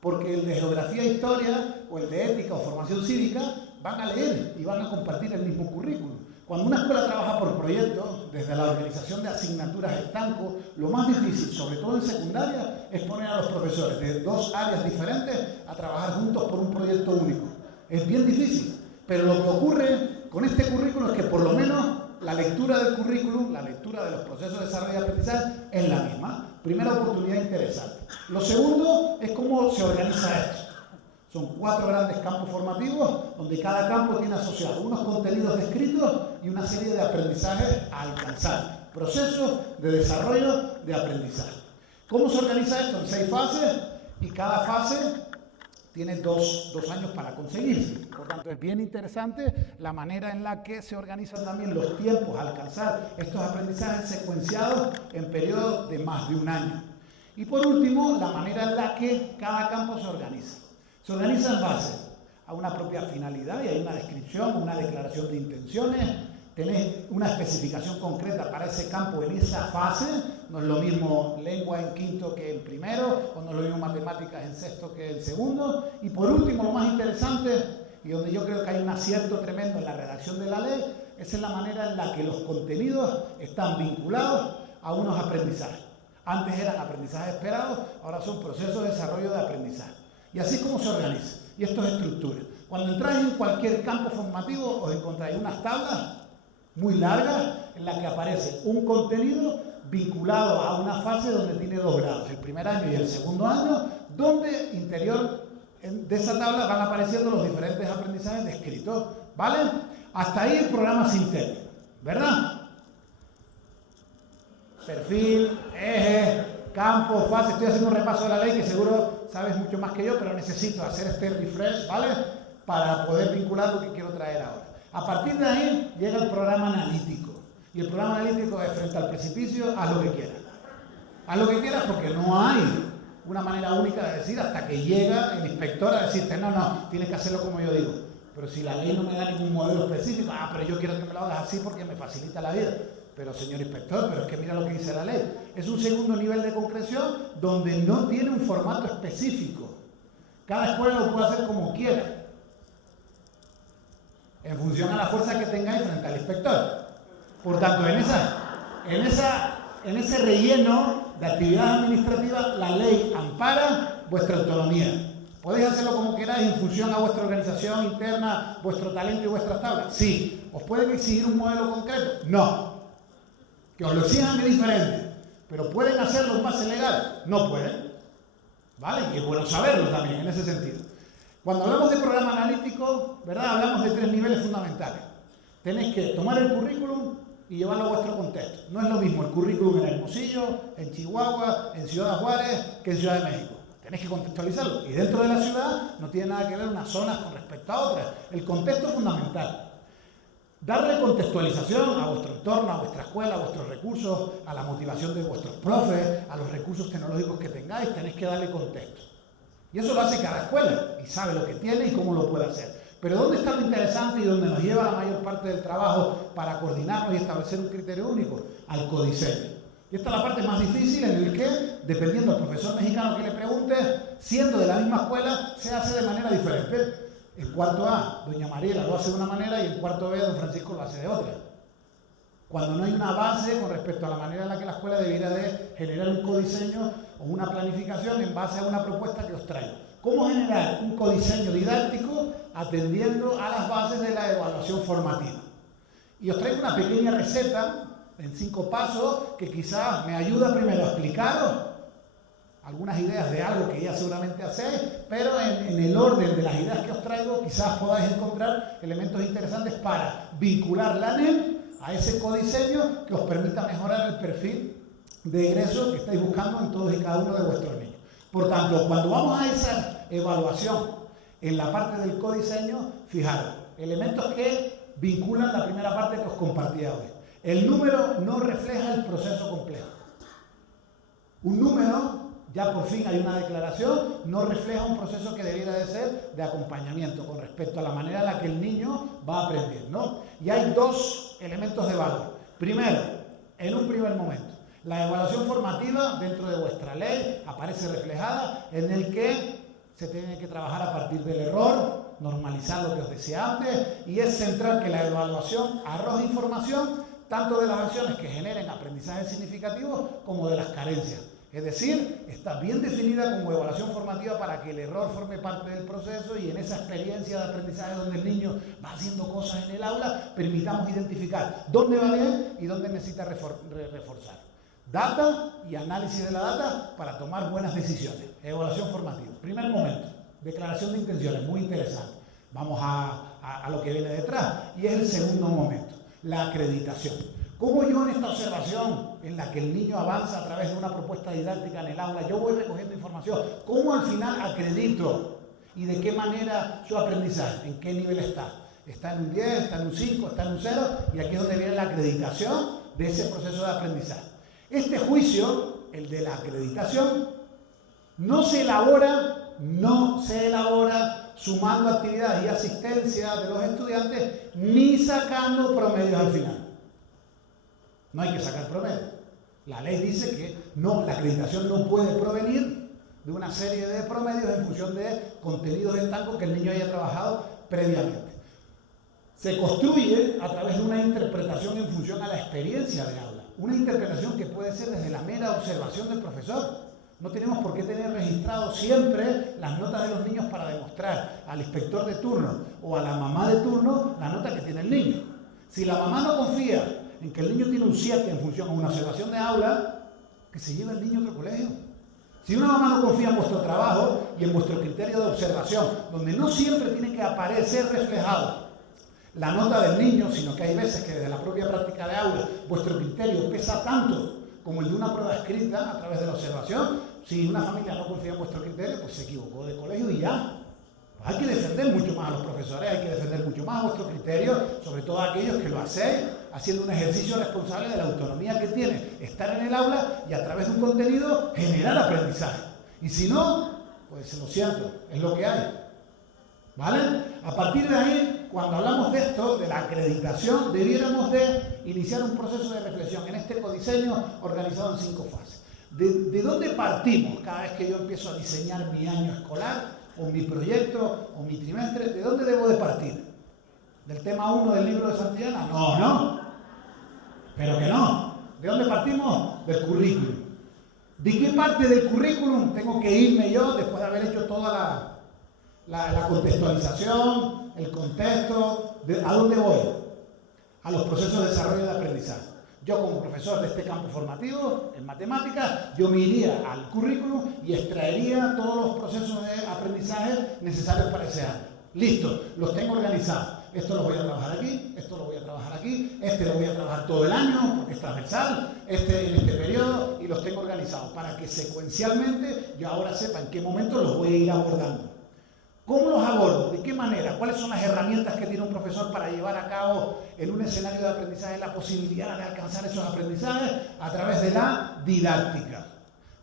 Porque el de geografía e historia, o el de ética o formación cívica, van a leer y van a compartir el mismo currículo. Cuando una escuela trabaja por proyectos, desde la organización de asignaturas estanco, lo más difícil, sobre todo en secundaria, es poner a los profesores de 2 áreas diferentes a trabajar juntos por un proyecto único. Es bien difícil, pero lo que ocurre con este currículo es que por lo menos la lectura del currículum, la lectura de los procesos de desarrollo y aprendizaje es la misma. Primera oportunidad interesante. Lo segundo es cómo se organiza esto. Son 4 grandes campos formativos donde cada campo tiene asociado unos contenidos descritos y una serie de aprendizajes a alcanzar. Procesos de desarrollo de aprendizaje. ¿Cómo se organiza esto? En 6 fases y cada fase tiene 2 años para conseguirse. Por tanto, es bien interesante la manera en la que se organizan también los tiempos a alcanzar estos aprendizajes secuenciados en periodos de más de 1 año. Y por último, la manera en la que cada campo se organiza. Se organiza en base a una propia finalidad y hay una descripción, una declaración de intenciones, tenés una especificación concreta para ese campo en esa fase. No es lo mismo lengua en quinto que en primero, o no es lo mismo matemáticas en sexto que en segundo. Y por último, lo más interesante, y donde yo creo que hay un acierto tremendo en la redacción de la ley, es en la manera en la que los contenidos están vinculados a unos aprendizajes. Antes eran aprendizajes esperados, ahora son procesos de desarrollo de aprendizaje. Y así es como se organiza. Y esto es estructura. Cuando entráis en cualquier campo formativo, os encontráis unas tablas muy largas en las que aparece un contenido vinculado a una fase donde tiene 2 grados, el primer año y el segundo año, donde interior de esa tabla van apareciendo los diferentes aprendizajes descritos, ¿vale? Hasta ahí el programa sintético, ¿verdad? Perfil, eje, campo, fase. Estoy haciendo un repaso de la ley que seguro sabes mucho más que yo, pero necesito hacer este refresh, ¿vale? Para poder vincular lo que quiero traer ahora. A partir de ahí llega el programa analítico. Y el programa analítico es frente al precipicio, haz lo que quieras. Haz lo que quieras porque no hay una manera única de decir hasta que llega el inspector a decirte, no, tienes que hacerlo como yo digo. Pero si la ley no me da ningún modelo específico, pero yo quiero que me lo hagas así porque me facilita la vida. Pero señor inspector, pero es que mira lo que dice la ley. Es un segundo nivel de concreción donde no tiene un formato específico. Cada escuela lo puede hacer como quiera, en función a la fuerza que tengáis frente al inspector. Por tanto, en ese relleno de actividad administrativa, la ley ampara vuestra autonomía. ¿Podéis hacerlo como queráis en función a vuestra organización interna, vuestro talento y vuestras tablas? Sí. ¿Os pueden exigir un modelo concreto? No. Que os lo exijan es diferente. ¿Pero pueden hacerlo en base legal? No pueden. ¿Vale? Y es bueno saberlo también en ese sentido. Cuando hablamos de programa analítico, ¿verdad? Hablamos de 3 niveles fundamentales. Tenéis que tomar el currículum y llevarlo a vuestro contexto. No es lo mismo el currículum en Hermosillo, en Chihuahua, en Ciudad Juárez, que en Ciudad de México. Tenéis que contextualizarlo. Y dentro de la ciudad no tiene nada que ver unas zonas con respecto a otras. El contexto es fundamental. Darle contextualización a vuestro entorno, a vuestra escuela, a vuestros recursos, a la motivación de vuestros profes, a los recursos tecnológicos que tengáis, tenéis que darle contexto. Y eso lo hace cada escuela y sabe lo que tiene y cómo lo puede hacer. Pero ¿dónde está lo interesante y donde nos lleva la mayor parte del trabajo para coordinarnos y establecer un criterio único? Al codiseño. Y esta es la parte más difícil en el que, dependiendo del profesor mexicano que le pregunte, siendo de la misma escuela, se hace de manera diferente. En cuarto A, doña Mariela lo hace de una manera y en cuarto B, don Francisco lo hace de otra. Cuando no hay una base con respecto a la manera en la que la escuela debiera de generar un codiseño o una planificación en base a una propuesta que os traigo. ¿Cómo generar un codiseño didáctico atendiendo a las bases de la evaluación formativa? Y os traigo una pequeña receta en 5 pasos que quizás me ayuda primero a explicaros algunas ideas de algo que ya seguramente hacéis, pero en el orden de las ideas que os traigo quizás podáis encontrar elementos interesantes para vincular la NEM a ese codiseño que os permita mejorar el perfil de egreso que estáis buscando en todos y cada uno de vuestros niños. Por tanto, cuando vamos a esa evaluación en la parte del codiseño, fijaros, elementos que vinculan la primera parte que os compartía hoy. El número no refleja el proceso complejo. Un número, ya por fin hay una declaración, no refleja un proceso que debiera de ser de acompañamiento con respecto a la manera en la que el niño va a aprender, ¿no? Y hay 2 elementos de valor. Primero, en un primer momento, la evaluación formativa dentro de vuestra ley aparece reflejada en el que se tiene que trabajar a partir del error, normalizar lo que os decía antes, y es central que la evaluación arroje información tanto de las acciones que generen aprendizajes significativos como de las carencias. Es decir, está bien definida como evaluación formativa para que el error forme parte del proceso y en esa experiencia de aprendizaje donde el niño va haciendo cosas en el aula, permitamos identificar dónde va bien y dónde necesita reforzar. Data y análisis de la data para tomar buenas decisiones. Evaluación formativa. Primer momento, declaración de intenciones, muy interesante. Vamos a lo que viene detrás. Y es el segundo momento, la acreditación. ¿Cómo yo en esta observación en la que el niño avanza a través de una propuesta didáctica en el aula, yo voy recogiendo información? ¿Cómo al final acredito? ¿Y de qué manera su aprendizaje? ¿En qué nivel está? ¿Está en un 10? ¿Está en un 5? ¿Está en un 0? Y aquí es donde viene la acreditación de ese proceso de aprendizaje. Este juicio, el de la acreditación, no se elabora sumando actividades y asistencia de los estudiantes ni sacando promedios al final. No hay que sacar promedio. La ley dice que no, la acreditación no puede provenir de una serie de promedios en función de contenidos estancos que el niño haya trabajado previamente. Se construye a través de una interpretación en función a la experiencia de aula. Una interpretación que puede ser desde la mera observación del profesor. No tenemos por qué tener registrado siempre las notas de los niños para demostrar al inspector de turno o a la mamá de turno la nota que tiene el niño. Si la mamá no confía en que el niño tiene un 7 en función a una observación de aula, que se lleve el niño a otro colegio. Si una mamá no confía en vuestro trabajo y en vuestro criterio de observación, donde no siempre tiene que aparecer reflejado la nota del niño, sino que hay veces que desde la propia práctica de aula vuestro criterio pesa tanto como el de una prueba escrita a través de la observación, si una familia no confía en vuestro criterio, pues se equivocó de colegio y ya. Hay que defender mucho más a los profesores, hay que defender mucho más a vuestro criterio, sobre todo a aquellos que lo hacéis haciendo un ejercicio responsable de la autonomía que tiene estar en el aula y a través de un contenido generar aprendizaje. Y si no, pues lo siento, es lo que hay. ¿Vale? A partir de ahí, cuando hablamos de esto, de la acreditación, debiéramos de iniciar un proceso de reflexión en este codiseño organizado en 5 fases. ¿De dónde partimos cada vez que yo empiezo a diseñar mi año escolar? O mi proyecto, o mi trimestre, ¿de dónde debo de partir? ¿Del tema 1 del libro de Santillana? No. Pero que no. ¿De dónde partimos? Del currículum. ¿De qué parte del currículum tengo que irme yo después de haber hecho toda la contextualización, el contexto? ¿A dónde voy? A los procesos de desarrollo de aprendizaje. Yo como profesor de este campo formativo en matemáticas, yo me iría al currículum y extraería todos los procesos de aprendizaje necesarios para ese año. Listo, los tengo organizados. Esto lo voy a trabajar aquí, esto lo voy a trabajar aquí, este lo voy a trabajar todo el año porque es transversal, en este periodo, y los tengo organizados para que secuencialmente yo ahora sepa en qué momento los voy a ir abordando. ¿Cómo los abordo? ¿De qué manera? ¿Cuáles son las herramientas que tiene un profesor para llevar a cabo en un escenario de aprendizaje la posibilidad de alcanzar esos aprendizajes? A través de la didáctica.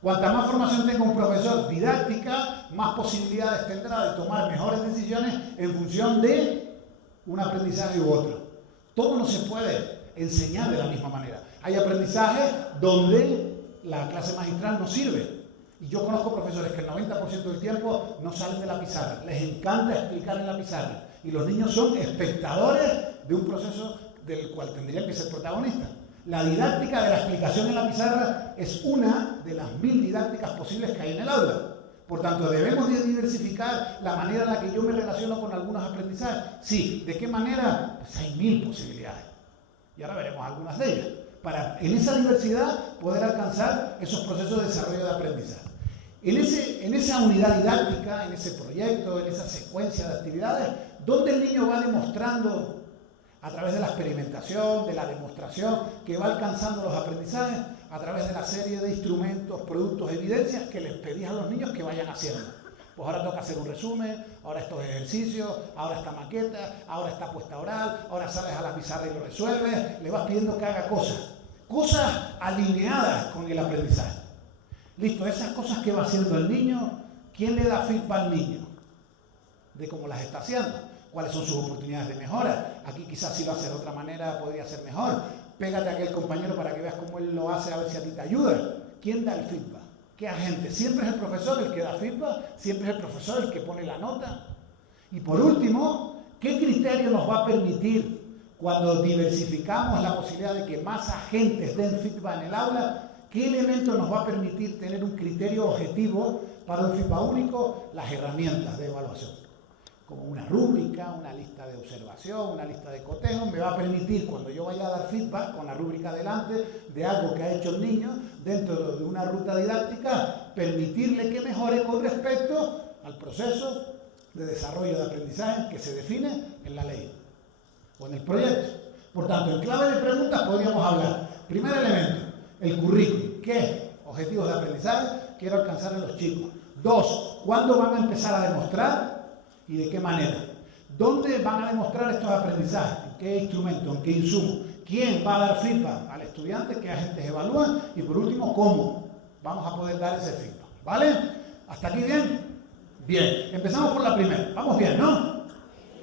Cuanta más formación tenga un profesor didáctica, más posibilidades tendrá de tomar mejores decisiones en función de un aprendizaje u otro. Todo no se puede enseñar de la misma manera. Hay aprendizajes donde la clase magistral no sirve. Y yo conozco profesores que el 90% del tiempo no salen de la pizarra. Les encanta explicar en la pizarra. Y los niños son espectadores de un proceso del cual tendrían que ser protagonistas. La didáctica de la explicación en la pizarra es una de las 1000 didácticas posibles que hay en el aula. Por tanto, debemos de diversificar la manera en la que yo me relaciono con algunos aprendizajes. Sí, ¿de qué manera? Pues hay 1000 posibilidades. Y ahora veremos algunas de ellas. Para, en esa diversidad, poder alcanzar esos procesos de desarrollo de aprendizaje. En esa unidad didáctica, en ese proyecto, en esa secuencia de actividades, donde el niño va demostrando a través de la experimentación, de la demostración, que va alcanzando los aprendizajes, a través de la serie de instrumentos, productos, evidencias que les pedís a los niños que vayan haciendo. Pues ahora toca hacer un resumen, ahora estos ejercicios, ahora esta maqueta, ahora esta apuesta oral, ahora sales a la pizarra y lo resuelves, le vas pidiendo que haga cosas alineadas con el aprendizaje. Listo, esas cosas que va haciendo el niño, ¿quién le da feedback al niño? De cómo las está haciendo, cuáles son sus oportunidades de mejora. Aquí quizás si lo hace de otra manera podría ser mejor. Pégate a aquel compañero para que veas cómo él lo hace, a ver si a ti te ayuda. ¿Quién da el feedback? ¿Qué agente? Siempre es el profesor el que da feedback, siempre es el profesor el que pone la nota. Y por último, ¿qué criterio nos va a permitir cuando diversificamos la posibilidad de que más agentes den feedback en el aula? ¿Qué elemento nos va a permitir tener un criterio objetivo para un feedback único? Las herramientas de evaluación. Como una rúbrica, una lista de observación, una lista de cotejo, me va a permitir, cuando yo vaya a dar feedback con la rúbrica delante de algo que ha hecho el niño dentro de una ruta didáctica, permitirle que mejore con respecto al proceso de desarrollo de aprendizaje que se define en la ley o en el proyecto. Por tanto, en clave de preguntas podríamos hablar. Primer elemento, el currículum. ¿Qué objetivos de aprendizaje quiero alcanzar en los chicos? 2, ¿cuándo van a empezar a demostrar? ¿Y de qué manera? ¿Dónde van a demostrar estos aprendizajes? ¿En qué instrumento? ¿En qué insumo? ¿Quién va a dar feedback al estudiante? ¿Qué agentes evalúan? Y por último, ¿cómo vamos a poder dar ese feedback? ¿Vale? ¿Hasta aquí bien? Bien. Empezamos por la primera. Vamos bien, ¿no?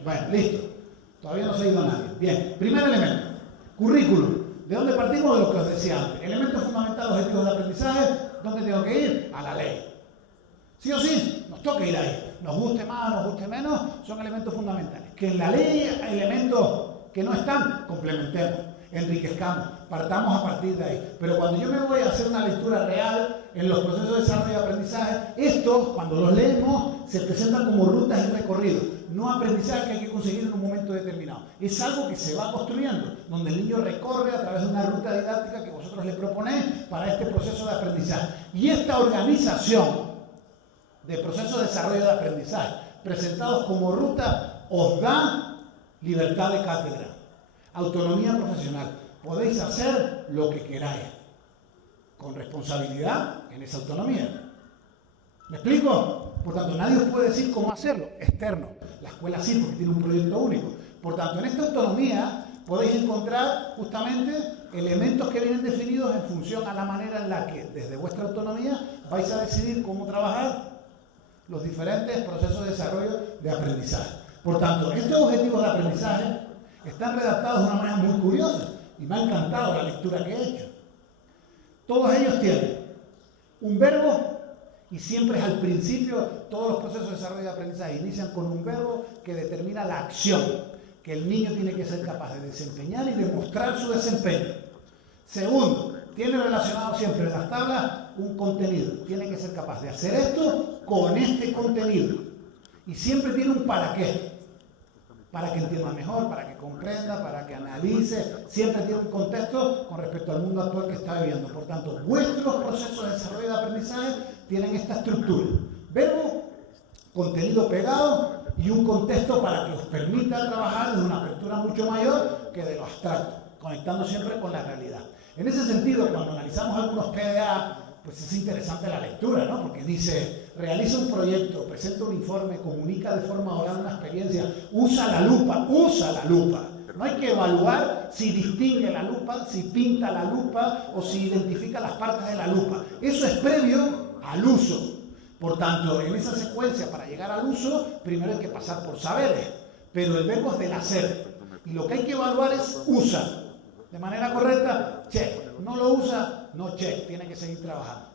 Bueno, listo. Todavía no se ha ido nadie. Bien. Primer elemento. Currículum. ¿De dónde partimos? De lo que os decía antes. Elementos fundamentales, objetivos de aprendizaje. ¿Dónde tengo que ir? A la ley. Sí o sí, nos toca ir ahí. Nos guste más, nos guste menos, son elementos fundamentales. Que en la ley hay elementos que no están, complementemos, enriquezcamos, partamos a partir de ahí. Pero cuando yo me voy a hacer una lectura real en los procesos de desarrollo y aprendizaje, estos, cuando los leemos, se presentan como rutas y recorridos, no aprendizaje que hay que conseguir en un momento determinado. Es algo que se va construyendo, donde el niño recorre a través de una ruta didáctica que vosotros le proponéis para este proceso de aprendizaje. Y esta organización de procesos de desarrollo de aprendizaje, presentados como ruta, os da libertad de cátedra, autonomía profesional. Podéis hacer lo que queráis, con responsabilidad en esa autonomía. ¿Me explico? Por tanto, nadie os puede decir cómo hacerlo, externo. La escuela sí, porque tiene un proyecto único. Por tanto, en esta autonomía podéis encontrar justamente elementos que vienen definidos en función a la manera en la que, desde vuestra autonomía, vais a decidir cómo trabajar los diferentes procesos de desarrollo de aprendizaje. Por tanto, estos objetivos de aprendizaje están redactados de una manera muy curiosa y me ha encantado la lectura que he hecho. Todos ellos tienen un verbo y siempre es al principio, todos los procesos de desarrollo de aprendizaje inician con un verbo que determina la acción que el niño tiene que ser capaz de desempeñar y demostrar su desempeño. Segundo, tiene relacionado siempre en las tablas un contenido. Tiene que ser capaz de hacer esto con este contenido. Y siempre tiene un para qué. Para que entienda mejor, para que comprenda, para que analice. Siempre tiene un contexto con respecto al mundo actual que está viviendo. Por tanto, vuestros procesos de desarrollo de aprendizaje tienen esta estructura. Verbo, contenido pegado y un contexto para que os permita trabajar desde una apertura mucho mayor que de lo abstracto, conectando siempre con la realidad. En ese sentido, cuando analizamos algunos PDA, pues es interesante la lectura, ¿no? Porque dice, realiza un proyecto, presenta un informe, comunica de forma oral una experiencia, usa la lupa, No hay que evaluar si distingue la lupa, si pinta la lupa o si identifica las partes de la lupa. Eso es previo al uso. Por tanto, en esa secuencia para llegar al uso, primero hay que pasar por saberes. Pero el verbo es del hacer. Y lo que hay que evaluar es usa. De manera correcta, check. No lo usa, no check. Tiene que seguir trabajando.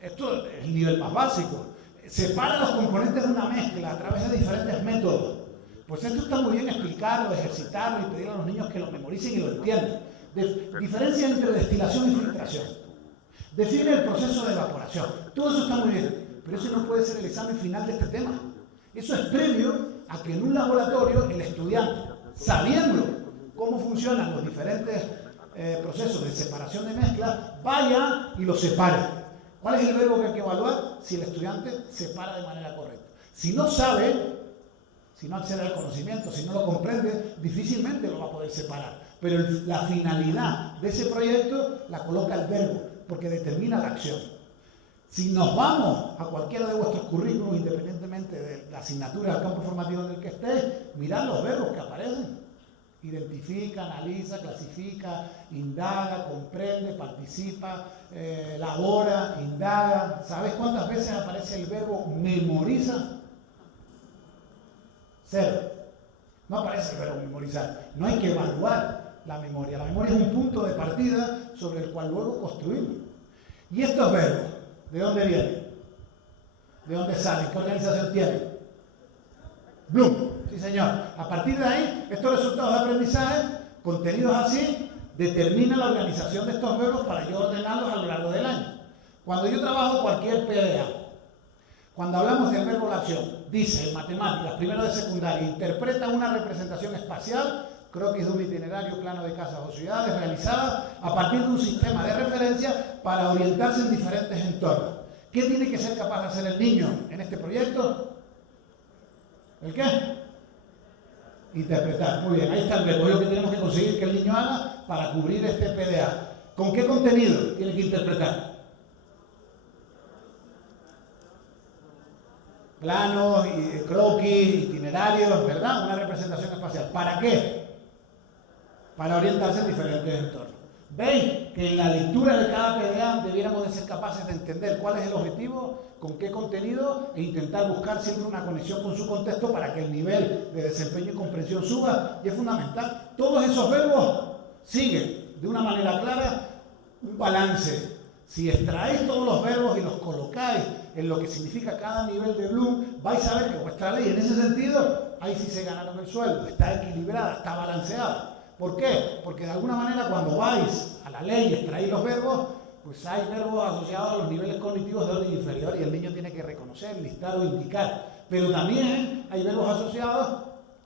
Esto es el nivel más básico. Separa los componentes de una mezcla a través de diferentes métodos. Pues esto está muy bien explicarlo, ejercitarlo y pedirle a los niños que lo memoricen y lo entiendan. Diferencia entre destilación y filtración. Define el proceso de evaporación. Todo eso está muy bien, pero eso no puede ser el examen final de este tema. Eso es previo a que en un laboratorio el estudiante, sabiendo cómo funcionan los diferentes procesos de separación de mezcla, vaya y los separe. ¿Cuál es el verbo que hay que evaluar? Si el estudiante separa de manera correcta. Si no sabe, si no accede al conocimiento, si no lo comprende, difícilmente lo va a poder separar. Pero la finalidad de ese proyecto la coloca el verbo, porque determina la acción. Si nos vamos a cualquiera de vuestros currículos, independientemente de la asignatura del campo formativo en el que estéis, mirad los verbos que aparecen. Identifica, analiza, clasifica, indaga, comprende, participa, elabora, indaga. ¿Sabes cuántas veces aparece el verbo memoriza? 0. No aparece el verbo memorizar. No hay que evaluar la memoria. La memoria es un punto de partida sobre el cual luego construimos. ¿Y estos verbos? ¿De dónde vienen? ¿De dónde salen? ¿Qué organización tienen? Bloom. Sí, señor. A partir de ahí, estos resultados de aprendizaje, contenidos así, determinan la organización de estos verbos para yo ordenarlos a lo largo del año. Cuando yo trabajo cualquier PDA, cuando hablamos del verbo la acción, dice en matemáticas, primero de secundaria, interpreta una representación espacial, croquis de un itinerario, plano de casas o ciudades, realizada a partir de un sistema de referencia para orientarse en diferentes entornos. ¿Qué tiene que ser capaz de hacer el niño en este proyecto? ¿El qué? Interpretar. Muy bien, ahí está el verbo. Es lo que tenemos que conseguir que el niño haga para cubrir este PDA. ¿Con qué contenido tiene que interpretar? Planos, croquis, itinerarios, ¿verdad? Una representación espacial. ¿Para qué? Para orientarse en diferentes entornos. ¿Veis que en la lectura de cada PDA debiéramos de ser capaces de entender cuál es el objetivo, con qué contenido e intentar buscar siempre una conexión con su contexto para que el nivel de desempeño y comprensión suba? Y es fundamental. Todos esos verbos siguen de una manera clara un balance. Si extraéis todos los verbos y los colocáis en lo que significa cada nivel de Bloom, vais a ver que vuestra ley en ese sentido, ahí sí se ganaron el sueldo, está equilibrada, está balanceada. ¿Por qué? Porque de alguna manera cuando vais a la ley y extraéis los verbos, pues hay verbos asociados a los niveles cognitivos de orden inferior y el niño tiene que reconocer, listar o indicar. Pero también hay verbos asociados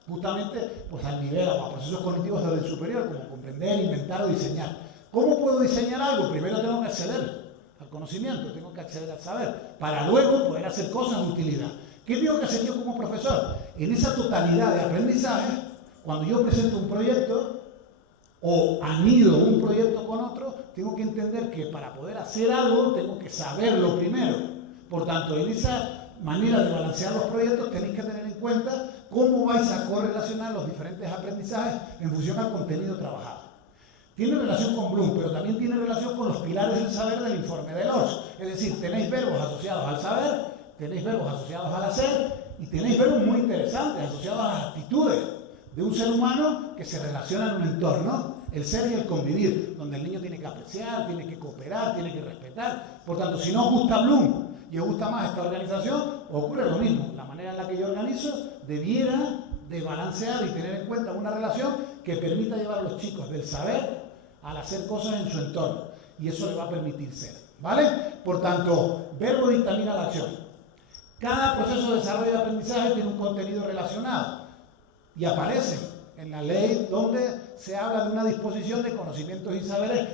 justamente pues, al nivel o a procesos cognitivos de orden superior, como comprender, inventar o diseñar. ¿Cómo puedo diseñar algo? Primero tengo que acceder al conocimiento, tengo que acceder al saber, para luego poder hacer cosas de utilidad. ¿Qué tengo que hacer yo como profesor? En esa totalidad de aprendizaje, cuando yo presento un proyecto o anido un proyecto con otro, tengo que entender que para poder hacer algo tengo que saberlo primero. Por tanto, en esa manera de balancear los proyectos tenéis que tener en cuenta cómo vais a correlacionar los diferentes aprendizajes en función al contenido trabajado. Tiene relación con Bloom, pero también tiene relación con los pilares del saber del informe de Lors. Es decir, tenéis verbos asociados al saber, tenéis verbos asociados al hacer y tenéis verbos muy interesantes asociados a las actitudes de un ser humano que se relaciona en un entorno, el ser y el convivir, donde el niño tiene que apreciar, tiene que cooperar, tiene que respetar. Por tanto, si no os gusta Bloom y os gusta más esta organización, ocurre lo mismo. La manera en la que yo organizo debiera de balancear y tener en cuenta una relación que permita llevar a los chicos del saber al hacer cosas en su entorno. Y eso le va a permitir ser. ¿Vale? Por tanto, verbo dictamina la acción. Cada proceso de desarrollo de aprendizaje tiene un contenido relacionado. Y aparece en la ley donde se habla de una disposición de conocimientos y saberes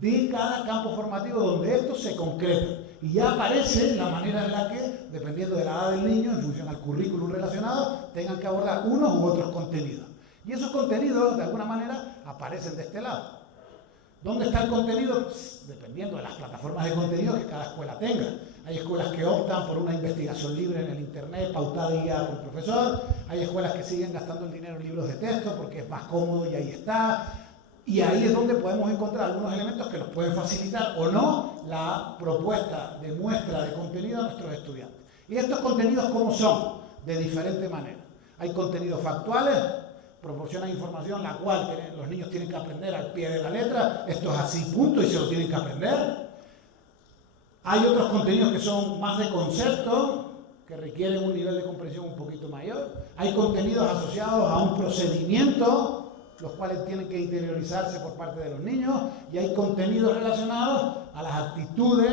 de cada campo formativo donde esto se concreta. Y ya aparece la manera en la que, dependiendo de la edad del niño, en función al currículum relacionado, tengan que abordar unos u otros contenidos. Y esos contenidos, de alguna manera, aparecen de este lado. ¿Dónde está el contenido? Pues, dependiendo de las plataformas de contenido que cada escuela tenga. Hay escuelas que optan por una investigación libre en el internet, pautada y guiada por el profesor. Hay escuelas que siguen gastando el dinero en libros de texto porque es más cómodo y ahí está. Y ahí es donde podemos encontrar algunos elementos que nos pueden facilitar o no la propuesta de muestra de contenido a nuestros estudiantes. ¿Y estos contenidos cómo son? De diferente manera. Hay contenidos factuales, proporcionan información la cual los niños tienen que aprender al pie de la letra. Esto es así, punto, y se lo tienen que aprender. Hay otros contenidos que son más de concepto, que requieren un nivel de comprensión un poquito mayor. Hay contenidos asociados a un procedimiento, los cuales tienen que interiorizarse por parte de los niños, y hay contenidos relacionados a las actitudes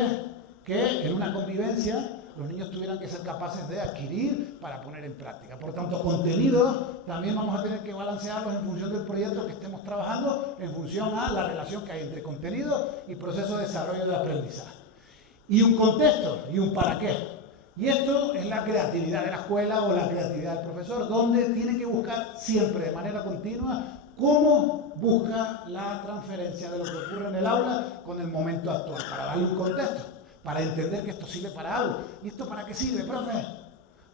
que en una convivencia los niños tuvieran que ser capaces de adquirir para poner en práctica. Por tanto, contenidos también vamos a tener que balancearlos en función del proyecto que estemos trabajando, en función a la relación que hay entre contenido y proceso de desarrollo de aprendizaje. Y un contexto y un para qué. Y esto es la creatividad de la escuela o la creatividad del profesor, donde tiene que buscar siempre de manera continua cómo busca la transferencia de lo que ocurre en el aula con el momento actual, para darle un contexto, para entender que esto sirve para algo. ¿Y esto para qué sirve, profe?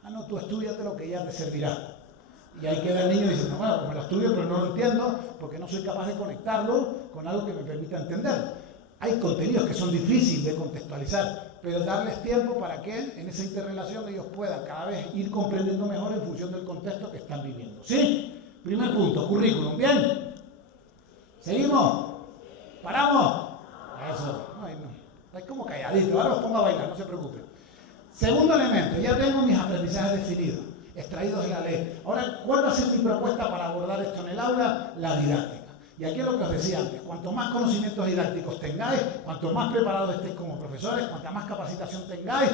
Ah, no, tú estudiate lo que ya te servirá. Y ahí queda el niño diciendo, bueno, pues me lo estudio, pero no lo entiendo porque no soy capaz de conectarlo con algo que me permita entenderlo. Hay contenidos que son difíciles de contextualizar, pero darles tiempo para que en esa interrelación ellos puedan cada vez ir comprendiendo mejor en función del contexto que están viviendo. ¿Sí? Primer punto, currículum. ¿Bien? ¿Seguimos? ¿Paramos? Eso. Ay, no. Hay como calladito. Ahora los pongo a bailar, no se preocupen. Segundo elemento, ya tengo mis aprendizajes definidos, extraídos de la ley. Ahora, ¿cuál va a ser mi propuesta para abordar esto en el aula? La didáctica. Y aquí es lo que os decía antes, cuanto más conocimientos didácticos tengáis, cuanto más preparados estéis como profesores, cuanta más capacitación tengáis,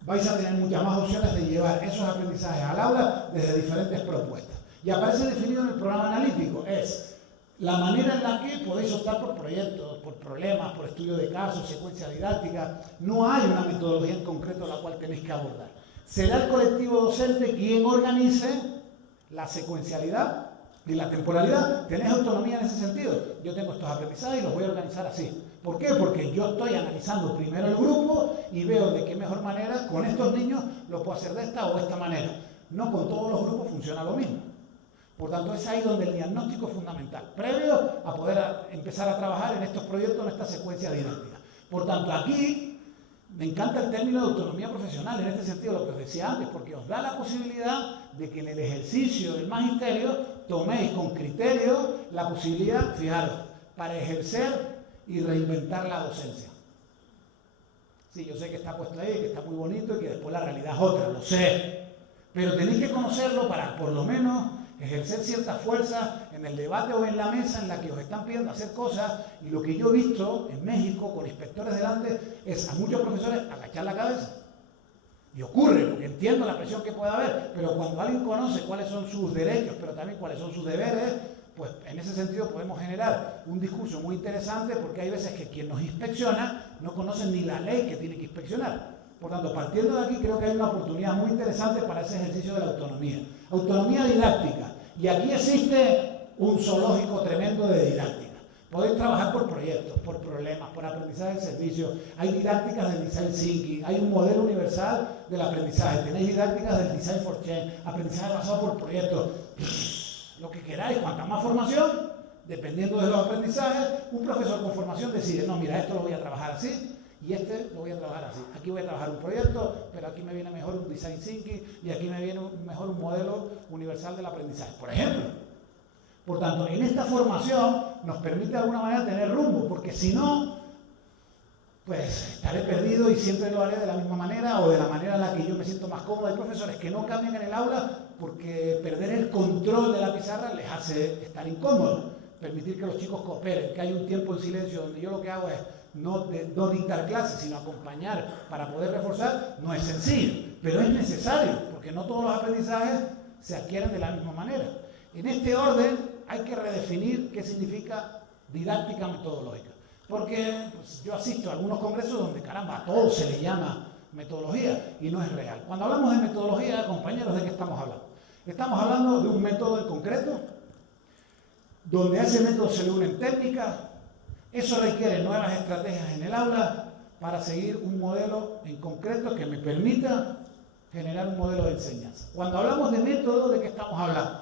vais a tener muchas más opciones de llevar esos aprendizajes al aula desde diferentes propuestas. Y aparece definido en el programa analítico, es la manera en la que podéis optar por proyectos, por problemas, por estudio de casos, secuencia didáctica. No hay una metodología en concreto la cual tenéis que abordar. Será el colectivo docente quien organice la secuencialidad y la temporalidad. Tenéis autonomía en ese sentido. Yo tengo estos aprendizajes y los voy a organizar así. ¿Por qué? Porque yo estoy analizando primero el grupo y veo de qué mejor manera con estos niños lo puedo hacer de esta o de esta manera. No con todos los grupos funciona lo mismo. Por tanto, es ahí donde el diagnóstico es fundamental, previo a poder empezar a trabajar en estos proyectos, en esta secuencia didáctica. Por tanto, aquí me encanta el término de autonomía profesional, en este sentido, lo que os decía antes, porque os da la posibilidad de que en el ejercicio del magisterio toméis con criterio la posibilidad, fijaros, para ejercer y reinventar la docencia. Sí, yo sé que está puesto ahí, que está muy bonito y que después la realidad es otra, lo sé. Pero tenéis que conocerlo para, por lo menos, ejercer cierta fuerza en el debate o en la mesa en la que os están pidiendo hacer cosas. Y lo que yo he visto en México con inspectores delante es a muchos profesores agachar la cabeza. Y ocurre, porque entiendo la presión que puede haber, pero cuando alguien conoce cuáles son sus derechos, pero también cuáles son sus deberes, pues en ese sentido podemos generar un discurso muy interesante, porque hay veces que quien nos inspecciona no conoce ni la ley que tiene que inspeccionar. Por tanto, partiendo de aquí, creo que hay una oportunidad muy interesante para ese ejercicio de la autonomía. Autonomía didáctica. Y aquí existe un zoológico tremendo de didáctica. Podéis trabajar por proyectos, por problemas, por aprendizaje de servicio. Hay didácticas del Design Thinking, hay un modelo universal del aprendizaje. Tenéis didácticas del Design for Change, aprendizaje basado por proyectos. Lo que queráis, cuanta más formación, dependiendo de los aprendizajes, un profesor con formación decide, no, mira, esto lo voy a trabajar así, y este lo voy a trabajar así. Aquí voy a trabajar un proyecto, pero aquí me viene mejor un design thinking y aquí me viene mejor un modelo universal del aprendizaje, por ejemplo. Por tanto, en esta formación nos permite de alguna manera tener rumbo, porque si no, pues estaré perdido y siempre lo haré de la misma manera o de la manera en la que yo me siento más cómodo. Hay profesores que no cambian en el aula porque perder el control de la pizarra les hace estar incómodos. Permitir que los chicos cooperen, que hay un tiempo en silencio donde yo lo que hago es no dictar clases, sino acompañar para poder reforzar, no es sencillo, pero es necesario, porque no todos los aprendizajes se adquieren de la misma manera. En este orden hay que redefinir qué significa didáctica metodológica, porque pues, yo asisto a algunos congresos donde, caramba, a todo se le llama metodología y no es real. Cuando hablamos de metodología, compañeros, ¿de qué estamos hablando? Estamos hablando de un método en concreto, donde a ese método se le unen técnicas. Eso requiere nuevas estrategias en el aula para seguir un modelo en concreto que me permita generar un modelo de enseñanza. Cuando hablamos de método, ¿de qué estamos hablando?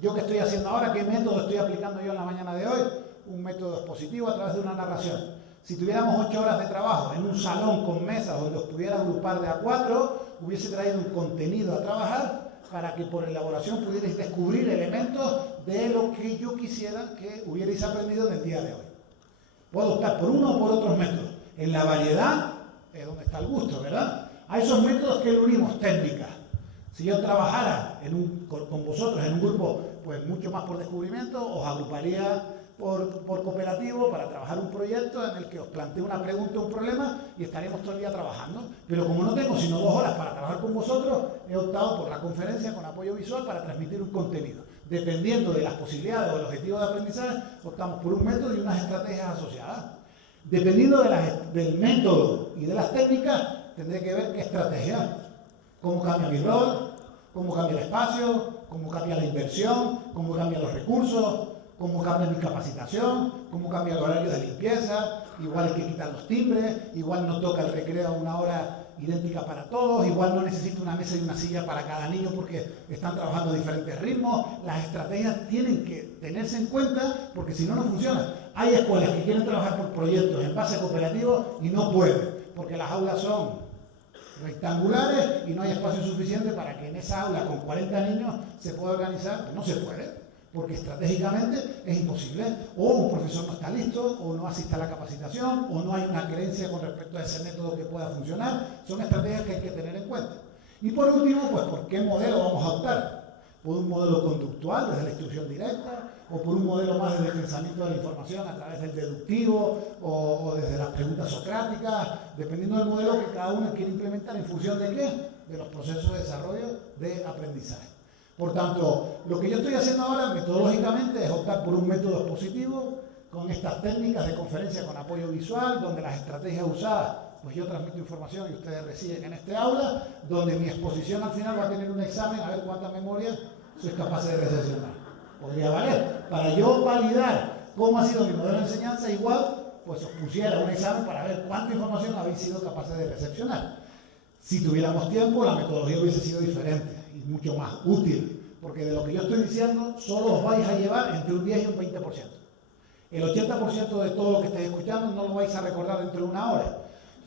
Yo qué estoy haciendo ahora, ¿qué método estoy aplicando yo en la mañana de hoy? Un método expositivo a través de una narración. Si tuviéramos 8 horas de trabajo en un salón con mesas donde los pudiera agrupar de a 4, hubiese traído un contenido a trabajar para que por elaboración pudierais descubrir elementos de lo que yo quisiera que hubierais aprendido en el día de hoy. Puedo optar por uno o por otros métodos. En la variedad es donde está el gusto, ¿verdad? A esos métodos que le unimos técnicas. Si yo trabajara con vosotros en un grupo pues mucho más por descubrimiento, os agruparía por cooperativo para trabajar un proyecto en el que os planteo una pregunta o un problema y estaríamos todo el día trabajando. Pero como no tengo sino 2 horas para trabajar con vosotros, he optado por la conferencia con apoyo visual para transmitir un contenido. Dependiendo de las posibilidades o del objetivo de aprendizaje, optamos por un método y unas estrategias asociadas. Dependiendo del método y de las técnicas, tendré que ver qué estrategia, cómo cambia mi rol, cómo cambia el espacio, cómo cambia la inversión, cómo cambian los recursos, cómo cambia mi capacitación, cómo cambia el horario de limpieza, igual hay que quitar los timbres, igual no toca el recreo a una hora idéntica para todos, igual no necesito una mesa y una silla para cada niño porque están trabajando a diferentes ritmos. Las estrategias tienen que tenerse en cuenta porque si no, no funciona. Hay escuelas que quieren trabajar por proyectos en base cooperativo y no pueden, porque las aulas son rectangulares y no hay espacio suficiente para que en esa aula con 40 niños se pueda organizar. No se puede, porque estratégicamente es imposible. O un profesor no está listo, o no asiste a la capacitación, o no hay una creencia con respecto a ese método que pueda funcionar. Son estrategias que hay que tener en cuenta. Y por último, pues, ¿por qué modelo vamos a optar? ¿Por un modelo conductual desde la instrucción directa? ¿O por un modelo más desde el pensamiento de la información a través del deductivo? ¿O desde las preguntas socráticas? Dependiendo del modelo que cada uno quiere implementar, ¿en función de qué? De los procesos de desarrollo de aprendizaje. Por tanto, lo que yo estoy haciendo ahora metodológicamente es optar por un método expositivo con estas técnicas de conferencia con apoyo visual, donde las estrategias usadas, pues yo transmito información y ustedes reciben en este aula, donde mi exposición al final va a tener un examen a ver cuánta memoria sois capaces de recepcionar. Podría valer. Para yo validar cómo ha sido mi modelo de enseñanza, igual, pues os pusiera un examen para ver cuánta información habéis sido capaces de recepcionar. Si tuviéramos tiempo, la metodología hubiese sido diferente y mucho más útil, porque de lo que yo estoy diciendo, solo os vais a llevar entre un 10 y un 20%. El 80% de todo lo que estáis escuchando no lo vais a recordar dentro de una hora.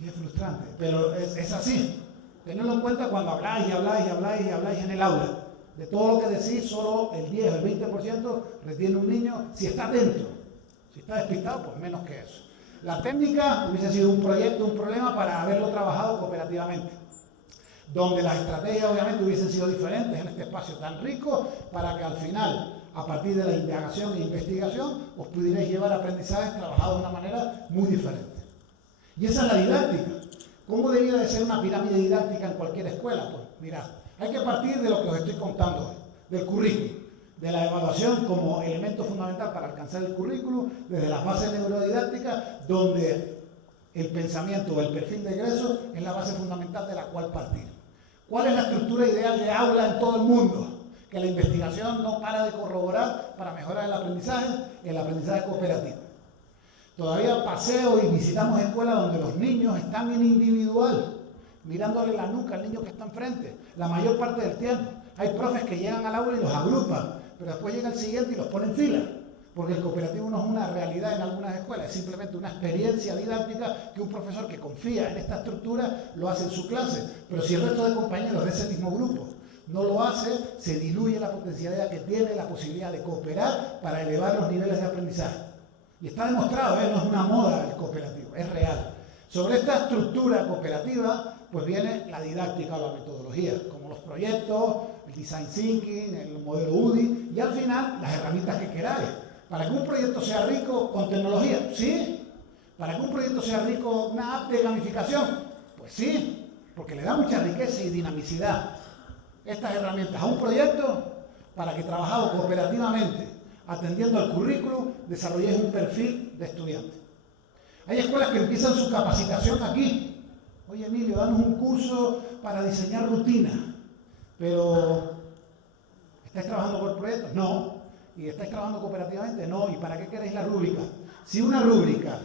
Y es frustrante, pero es así. Tenedlo en cuenta cuando habláis en el aula. De todo lo que decís, solo el 10 o el 20% retiene un niño si está atento. Si está despistado, pues menos que eso. La técnica hubiese sido un proyecto, un problema para haberlo trabajado cooperativamente, donde las estrategias obviamente hubiesen sido diferentes en este espacio tan rico, para que al final, a partir de la indagación e investigación, os pudierais llevar aprendizajes trabajados de una manera muy diferente. Y esa es la didáctica. ¿Cómo debía de ser una pirámide didáctica en cualquier escuela? Pues mirad, hay que partir de lo que os estoy contando hoy, del currículum, de la evaluación como elemento fundamental para alcanzar el currículum, desde las bases neurodidácticas, donde el pensamiento o el perfil de egreso es la base fundamental de la cual partir. ¿Cuál es la estructura ideal de aula en todo el mundo? Que la investigación no para de corroborar para mejorar el aprendizaje cooperativo. Todavía paseo y visitamos escuelas donde los niños están en individual, mirándole la nuca al niño que está enfrente, la mayor parte del tiempo. Hay profes que llegan al aula y los agrupan, pero después llega el siguiente y los pone en fila, porque el cooperativo no es una realidad en algunas escuelas, es simplemente una experiencia didáctica que un profesor que confía en esta estructura lo hace en su clase. Pero si el resto de compañeros de ese mismo grupo no lo hace, se diluye la potencialidad que tiene la posibilidad de cooperar para elevar los niveles de aprendizaje. Y está demostrado, no es una moda el cooperativo, es real. Sobre esta estructura cooperativa, pues viene la didáctica o la metodología, como los proyectos, el design thinking, el modelo UDI, y al final las herramientas que queráis. Para que un proyecto sea rico con tecnología, sí. Para que un proyecto sea rico una app de gamificación, pues sí, porque le da mucha riqueza y dinamicidad estas herramientas a un proyecto para que trabajado cooperativamente, atendiendo al currículum, desarrolléis un perfil de estudiante. Hay escuelas que empiezan su capacitación aquí. Oye, Emilio, danos un curso para diseñar rutinas. Pero, ¿estáis trabajando por proyectos? No. ¿Y estáis trabajando cooperativamente? No. ¿Y para qué queréis la rúbrica? Si una rúbrica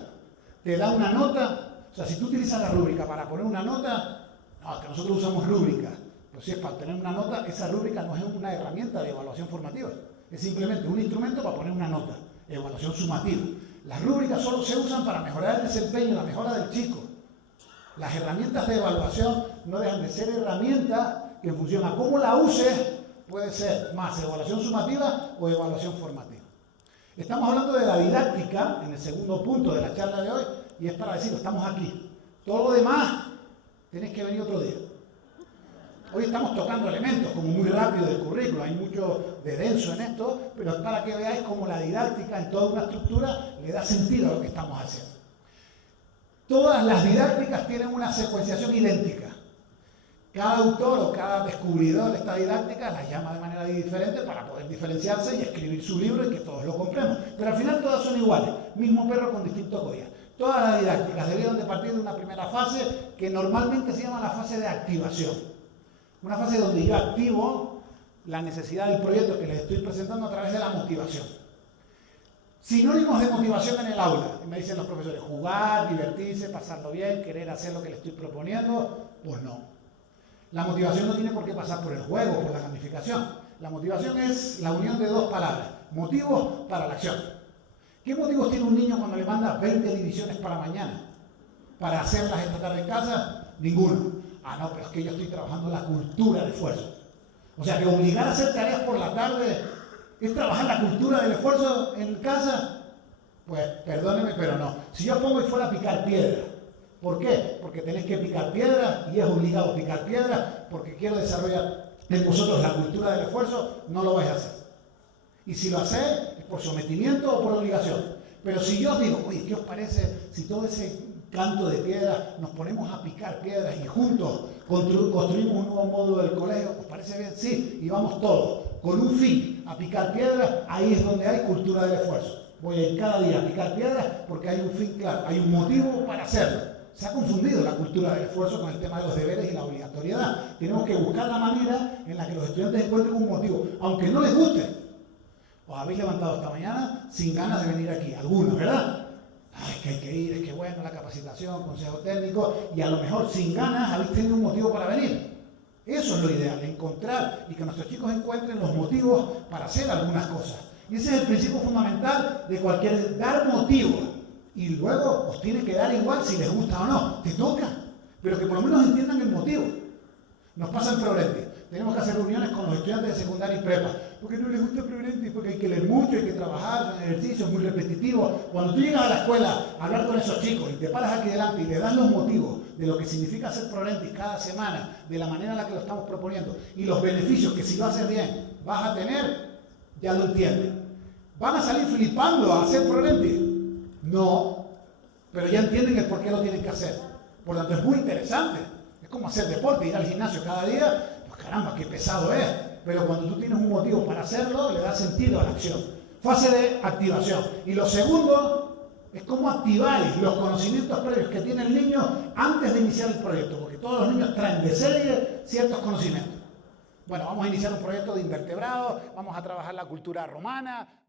te da una nota, O sea, si tú utilizas la rúbrica para poner una nota, no, que nosotros usamos rúbrica. Pero si es para obtener una nota, esa rúbrica no es una herramienta de evaluación formativa. Es simplemente un instrumento para poner una nota, evaluación sumativa. Las rúbricas solo se usan para mejorar el desempeño, la mejora del chico. Las herramientas de evaluación no dejan de ser herramientas que en función a cómo la uses, puede ser más evaluación sumativa o evaluación formativa. Estamos hablando de la didáctica en el segundo punto de la charla de hoy y es para decirlo, estamos aquí. Todo lo demás, tenés que venir otro día. Hoy estamos tocando elementos como muy rápido del currículo, hay mucho de denso en esto, pero es para que veáis cómo la didáctica en toda una estructura le da sentido a lo que estamos haciendo. Todas las didácticas tienen una secuenciación idéntica. Cada autor o cada descubridor de esta didáctica las llama de manera diferente para poder diferenciarse y escribir su libro y que todos lo compremos. Pero al final todas son iguales, mismo perro con distinto collar. Todas las didácticas debieron de partir de una primera fase que normalmente se llama la fase de activación. Una fase donde yo activo la necesidad del proyecto que les estoy presentando a través de la motivación. Sinónimos de motivación en el aula, me dicen los profesores, jugar, divertirse, pasarlo bien, querer hacer lo que les estoy proponiendo, pues no. La motivación no tiene por qué pasar por el juego, por la gamificación. La motivación es la unión de dos palabras, motivos para la acción. ¿Qué motivos tiene un niño cuando le manda 20 divisiones para mañana? ¿Para hacerlas esta tarde en casa? Ninguno. Ah, no, pero es que yo estoy trabajando la cultura del esfuerzo. O sea, que obligar a hacer tareas por la tarde es trabajar la cultura del esfuerzo en casa. Pues, perdóneme, pero no. Si yo pongo y fuera a picar piedra, ¿por qué? Porque tenéis que picar piedra y es obligado a picar piedra porque quiero desarrollar en vosotros la cultura del esfuerzo, no lo vais a hacer. Y si lo hacéis, es por sometimiento o por obligación. Pero si yo os digo, oye, ¿qué os parece si todo ese canto de piedra nos ponemos a picar piedras y juntos construimos un nuevo módulo del colegio? ¿Os parece bien? Sí, y vamos todos con un fin a picar piedras, ahí es donde hay cultura del esfuerzo. Voy a ir cada día a picar piedras porque hay un fin claro, hay un motivo para hacerlo. Se ha confundido la cultura del esfuerzo con el tema de los deberes y la obligatoriedad. Tenemos que buscar la manera en la que los estudiantes encuentren un motivo, aunque no les guste. Os habéis levantado esta mañana sin ganas de venir aquí, algunos, ¿verdad? Ay, que hay que ir, es que bueno, la capacitación, consejo técnico, y a lo mejor sin ganas habéis tenido un motivo para venir. Eso es lo ideal, encontrar y que nuestros chicos encuentren los motivos para hacer algunas cosas. Y ese es el principio fundamental de cualquier, dar motivos. Y luego os tiene que dar igual si les gusta o no, te toca, pero que por lo menos entiendan el motivo. Nos pasa en Progretti, tenemos que hacer reuniones con los estudiantes de secundaria y prepa, porque no les gusta Progretti, porque hay que leer mucho, hay que trabajar, son ejercicios muy repetitivos. Cuando tú llegas a la escuela a hablar con esos chicos y te paras aquí delante y le das los motivos de lo que significa hacer Progretti cada semana, de la manera en la que lo estamos proponiendo, y los beneficios que si lo haces bien vas a tener, ya lo entienden. ¿Van a salir flipando a hacer Progretti? No, pero ya entienden el por qué lo tienen que hacer. Por lo tanto, es muy interesante. Es como hacer deporte, ir al gimnasio cada día. Pues caramba, qué pesado es. Pero cuando tú tienes un motivo para hacerlo, le da sentido a la acción. Fase de activación. Y lo segundo es cómo activáis los conocimientos previos que tiene el niño antes de iniciar el proyecto. Porque todos los niños traen de serie ciertos conocimientos. Bueno, vamos a iniciar un proyecto de invertebrados, vamos a trabajar la cultura romana.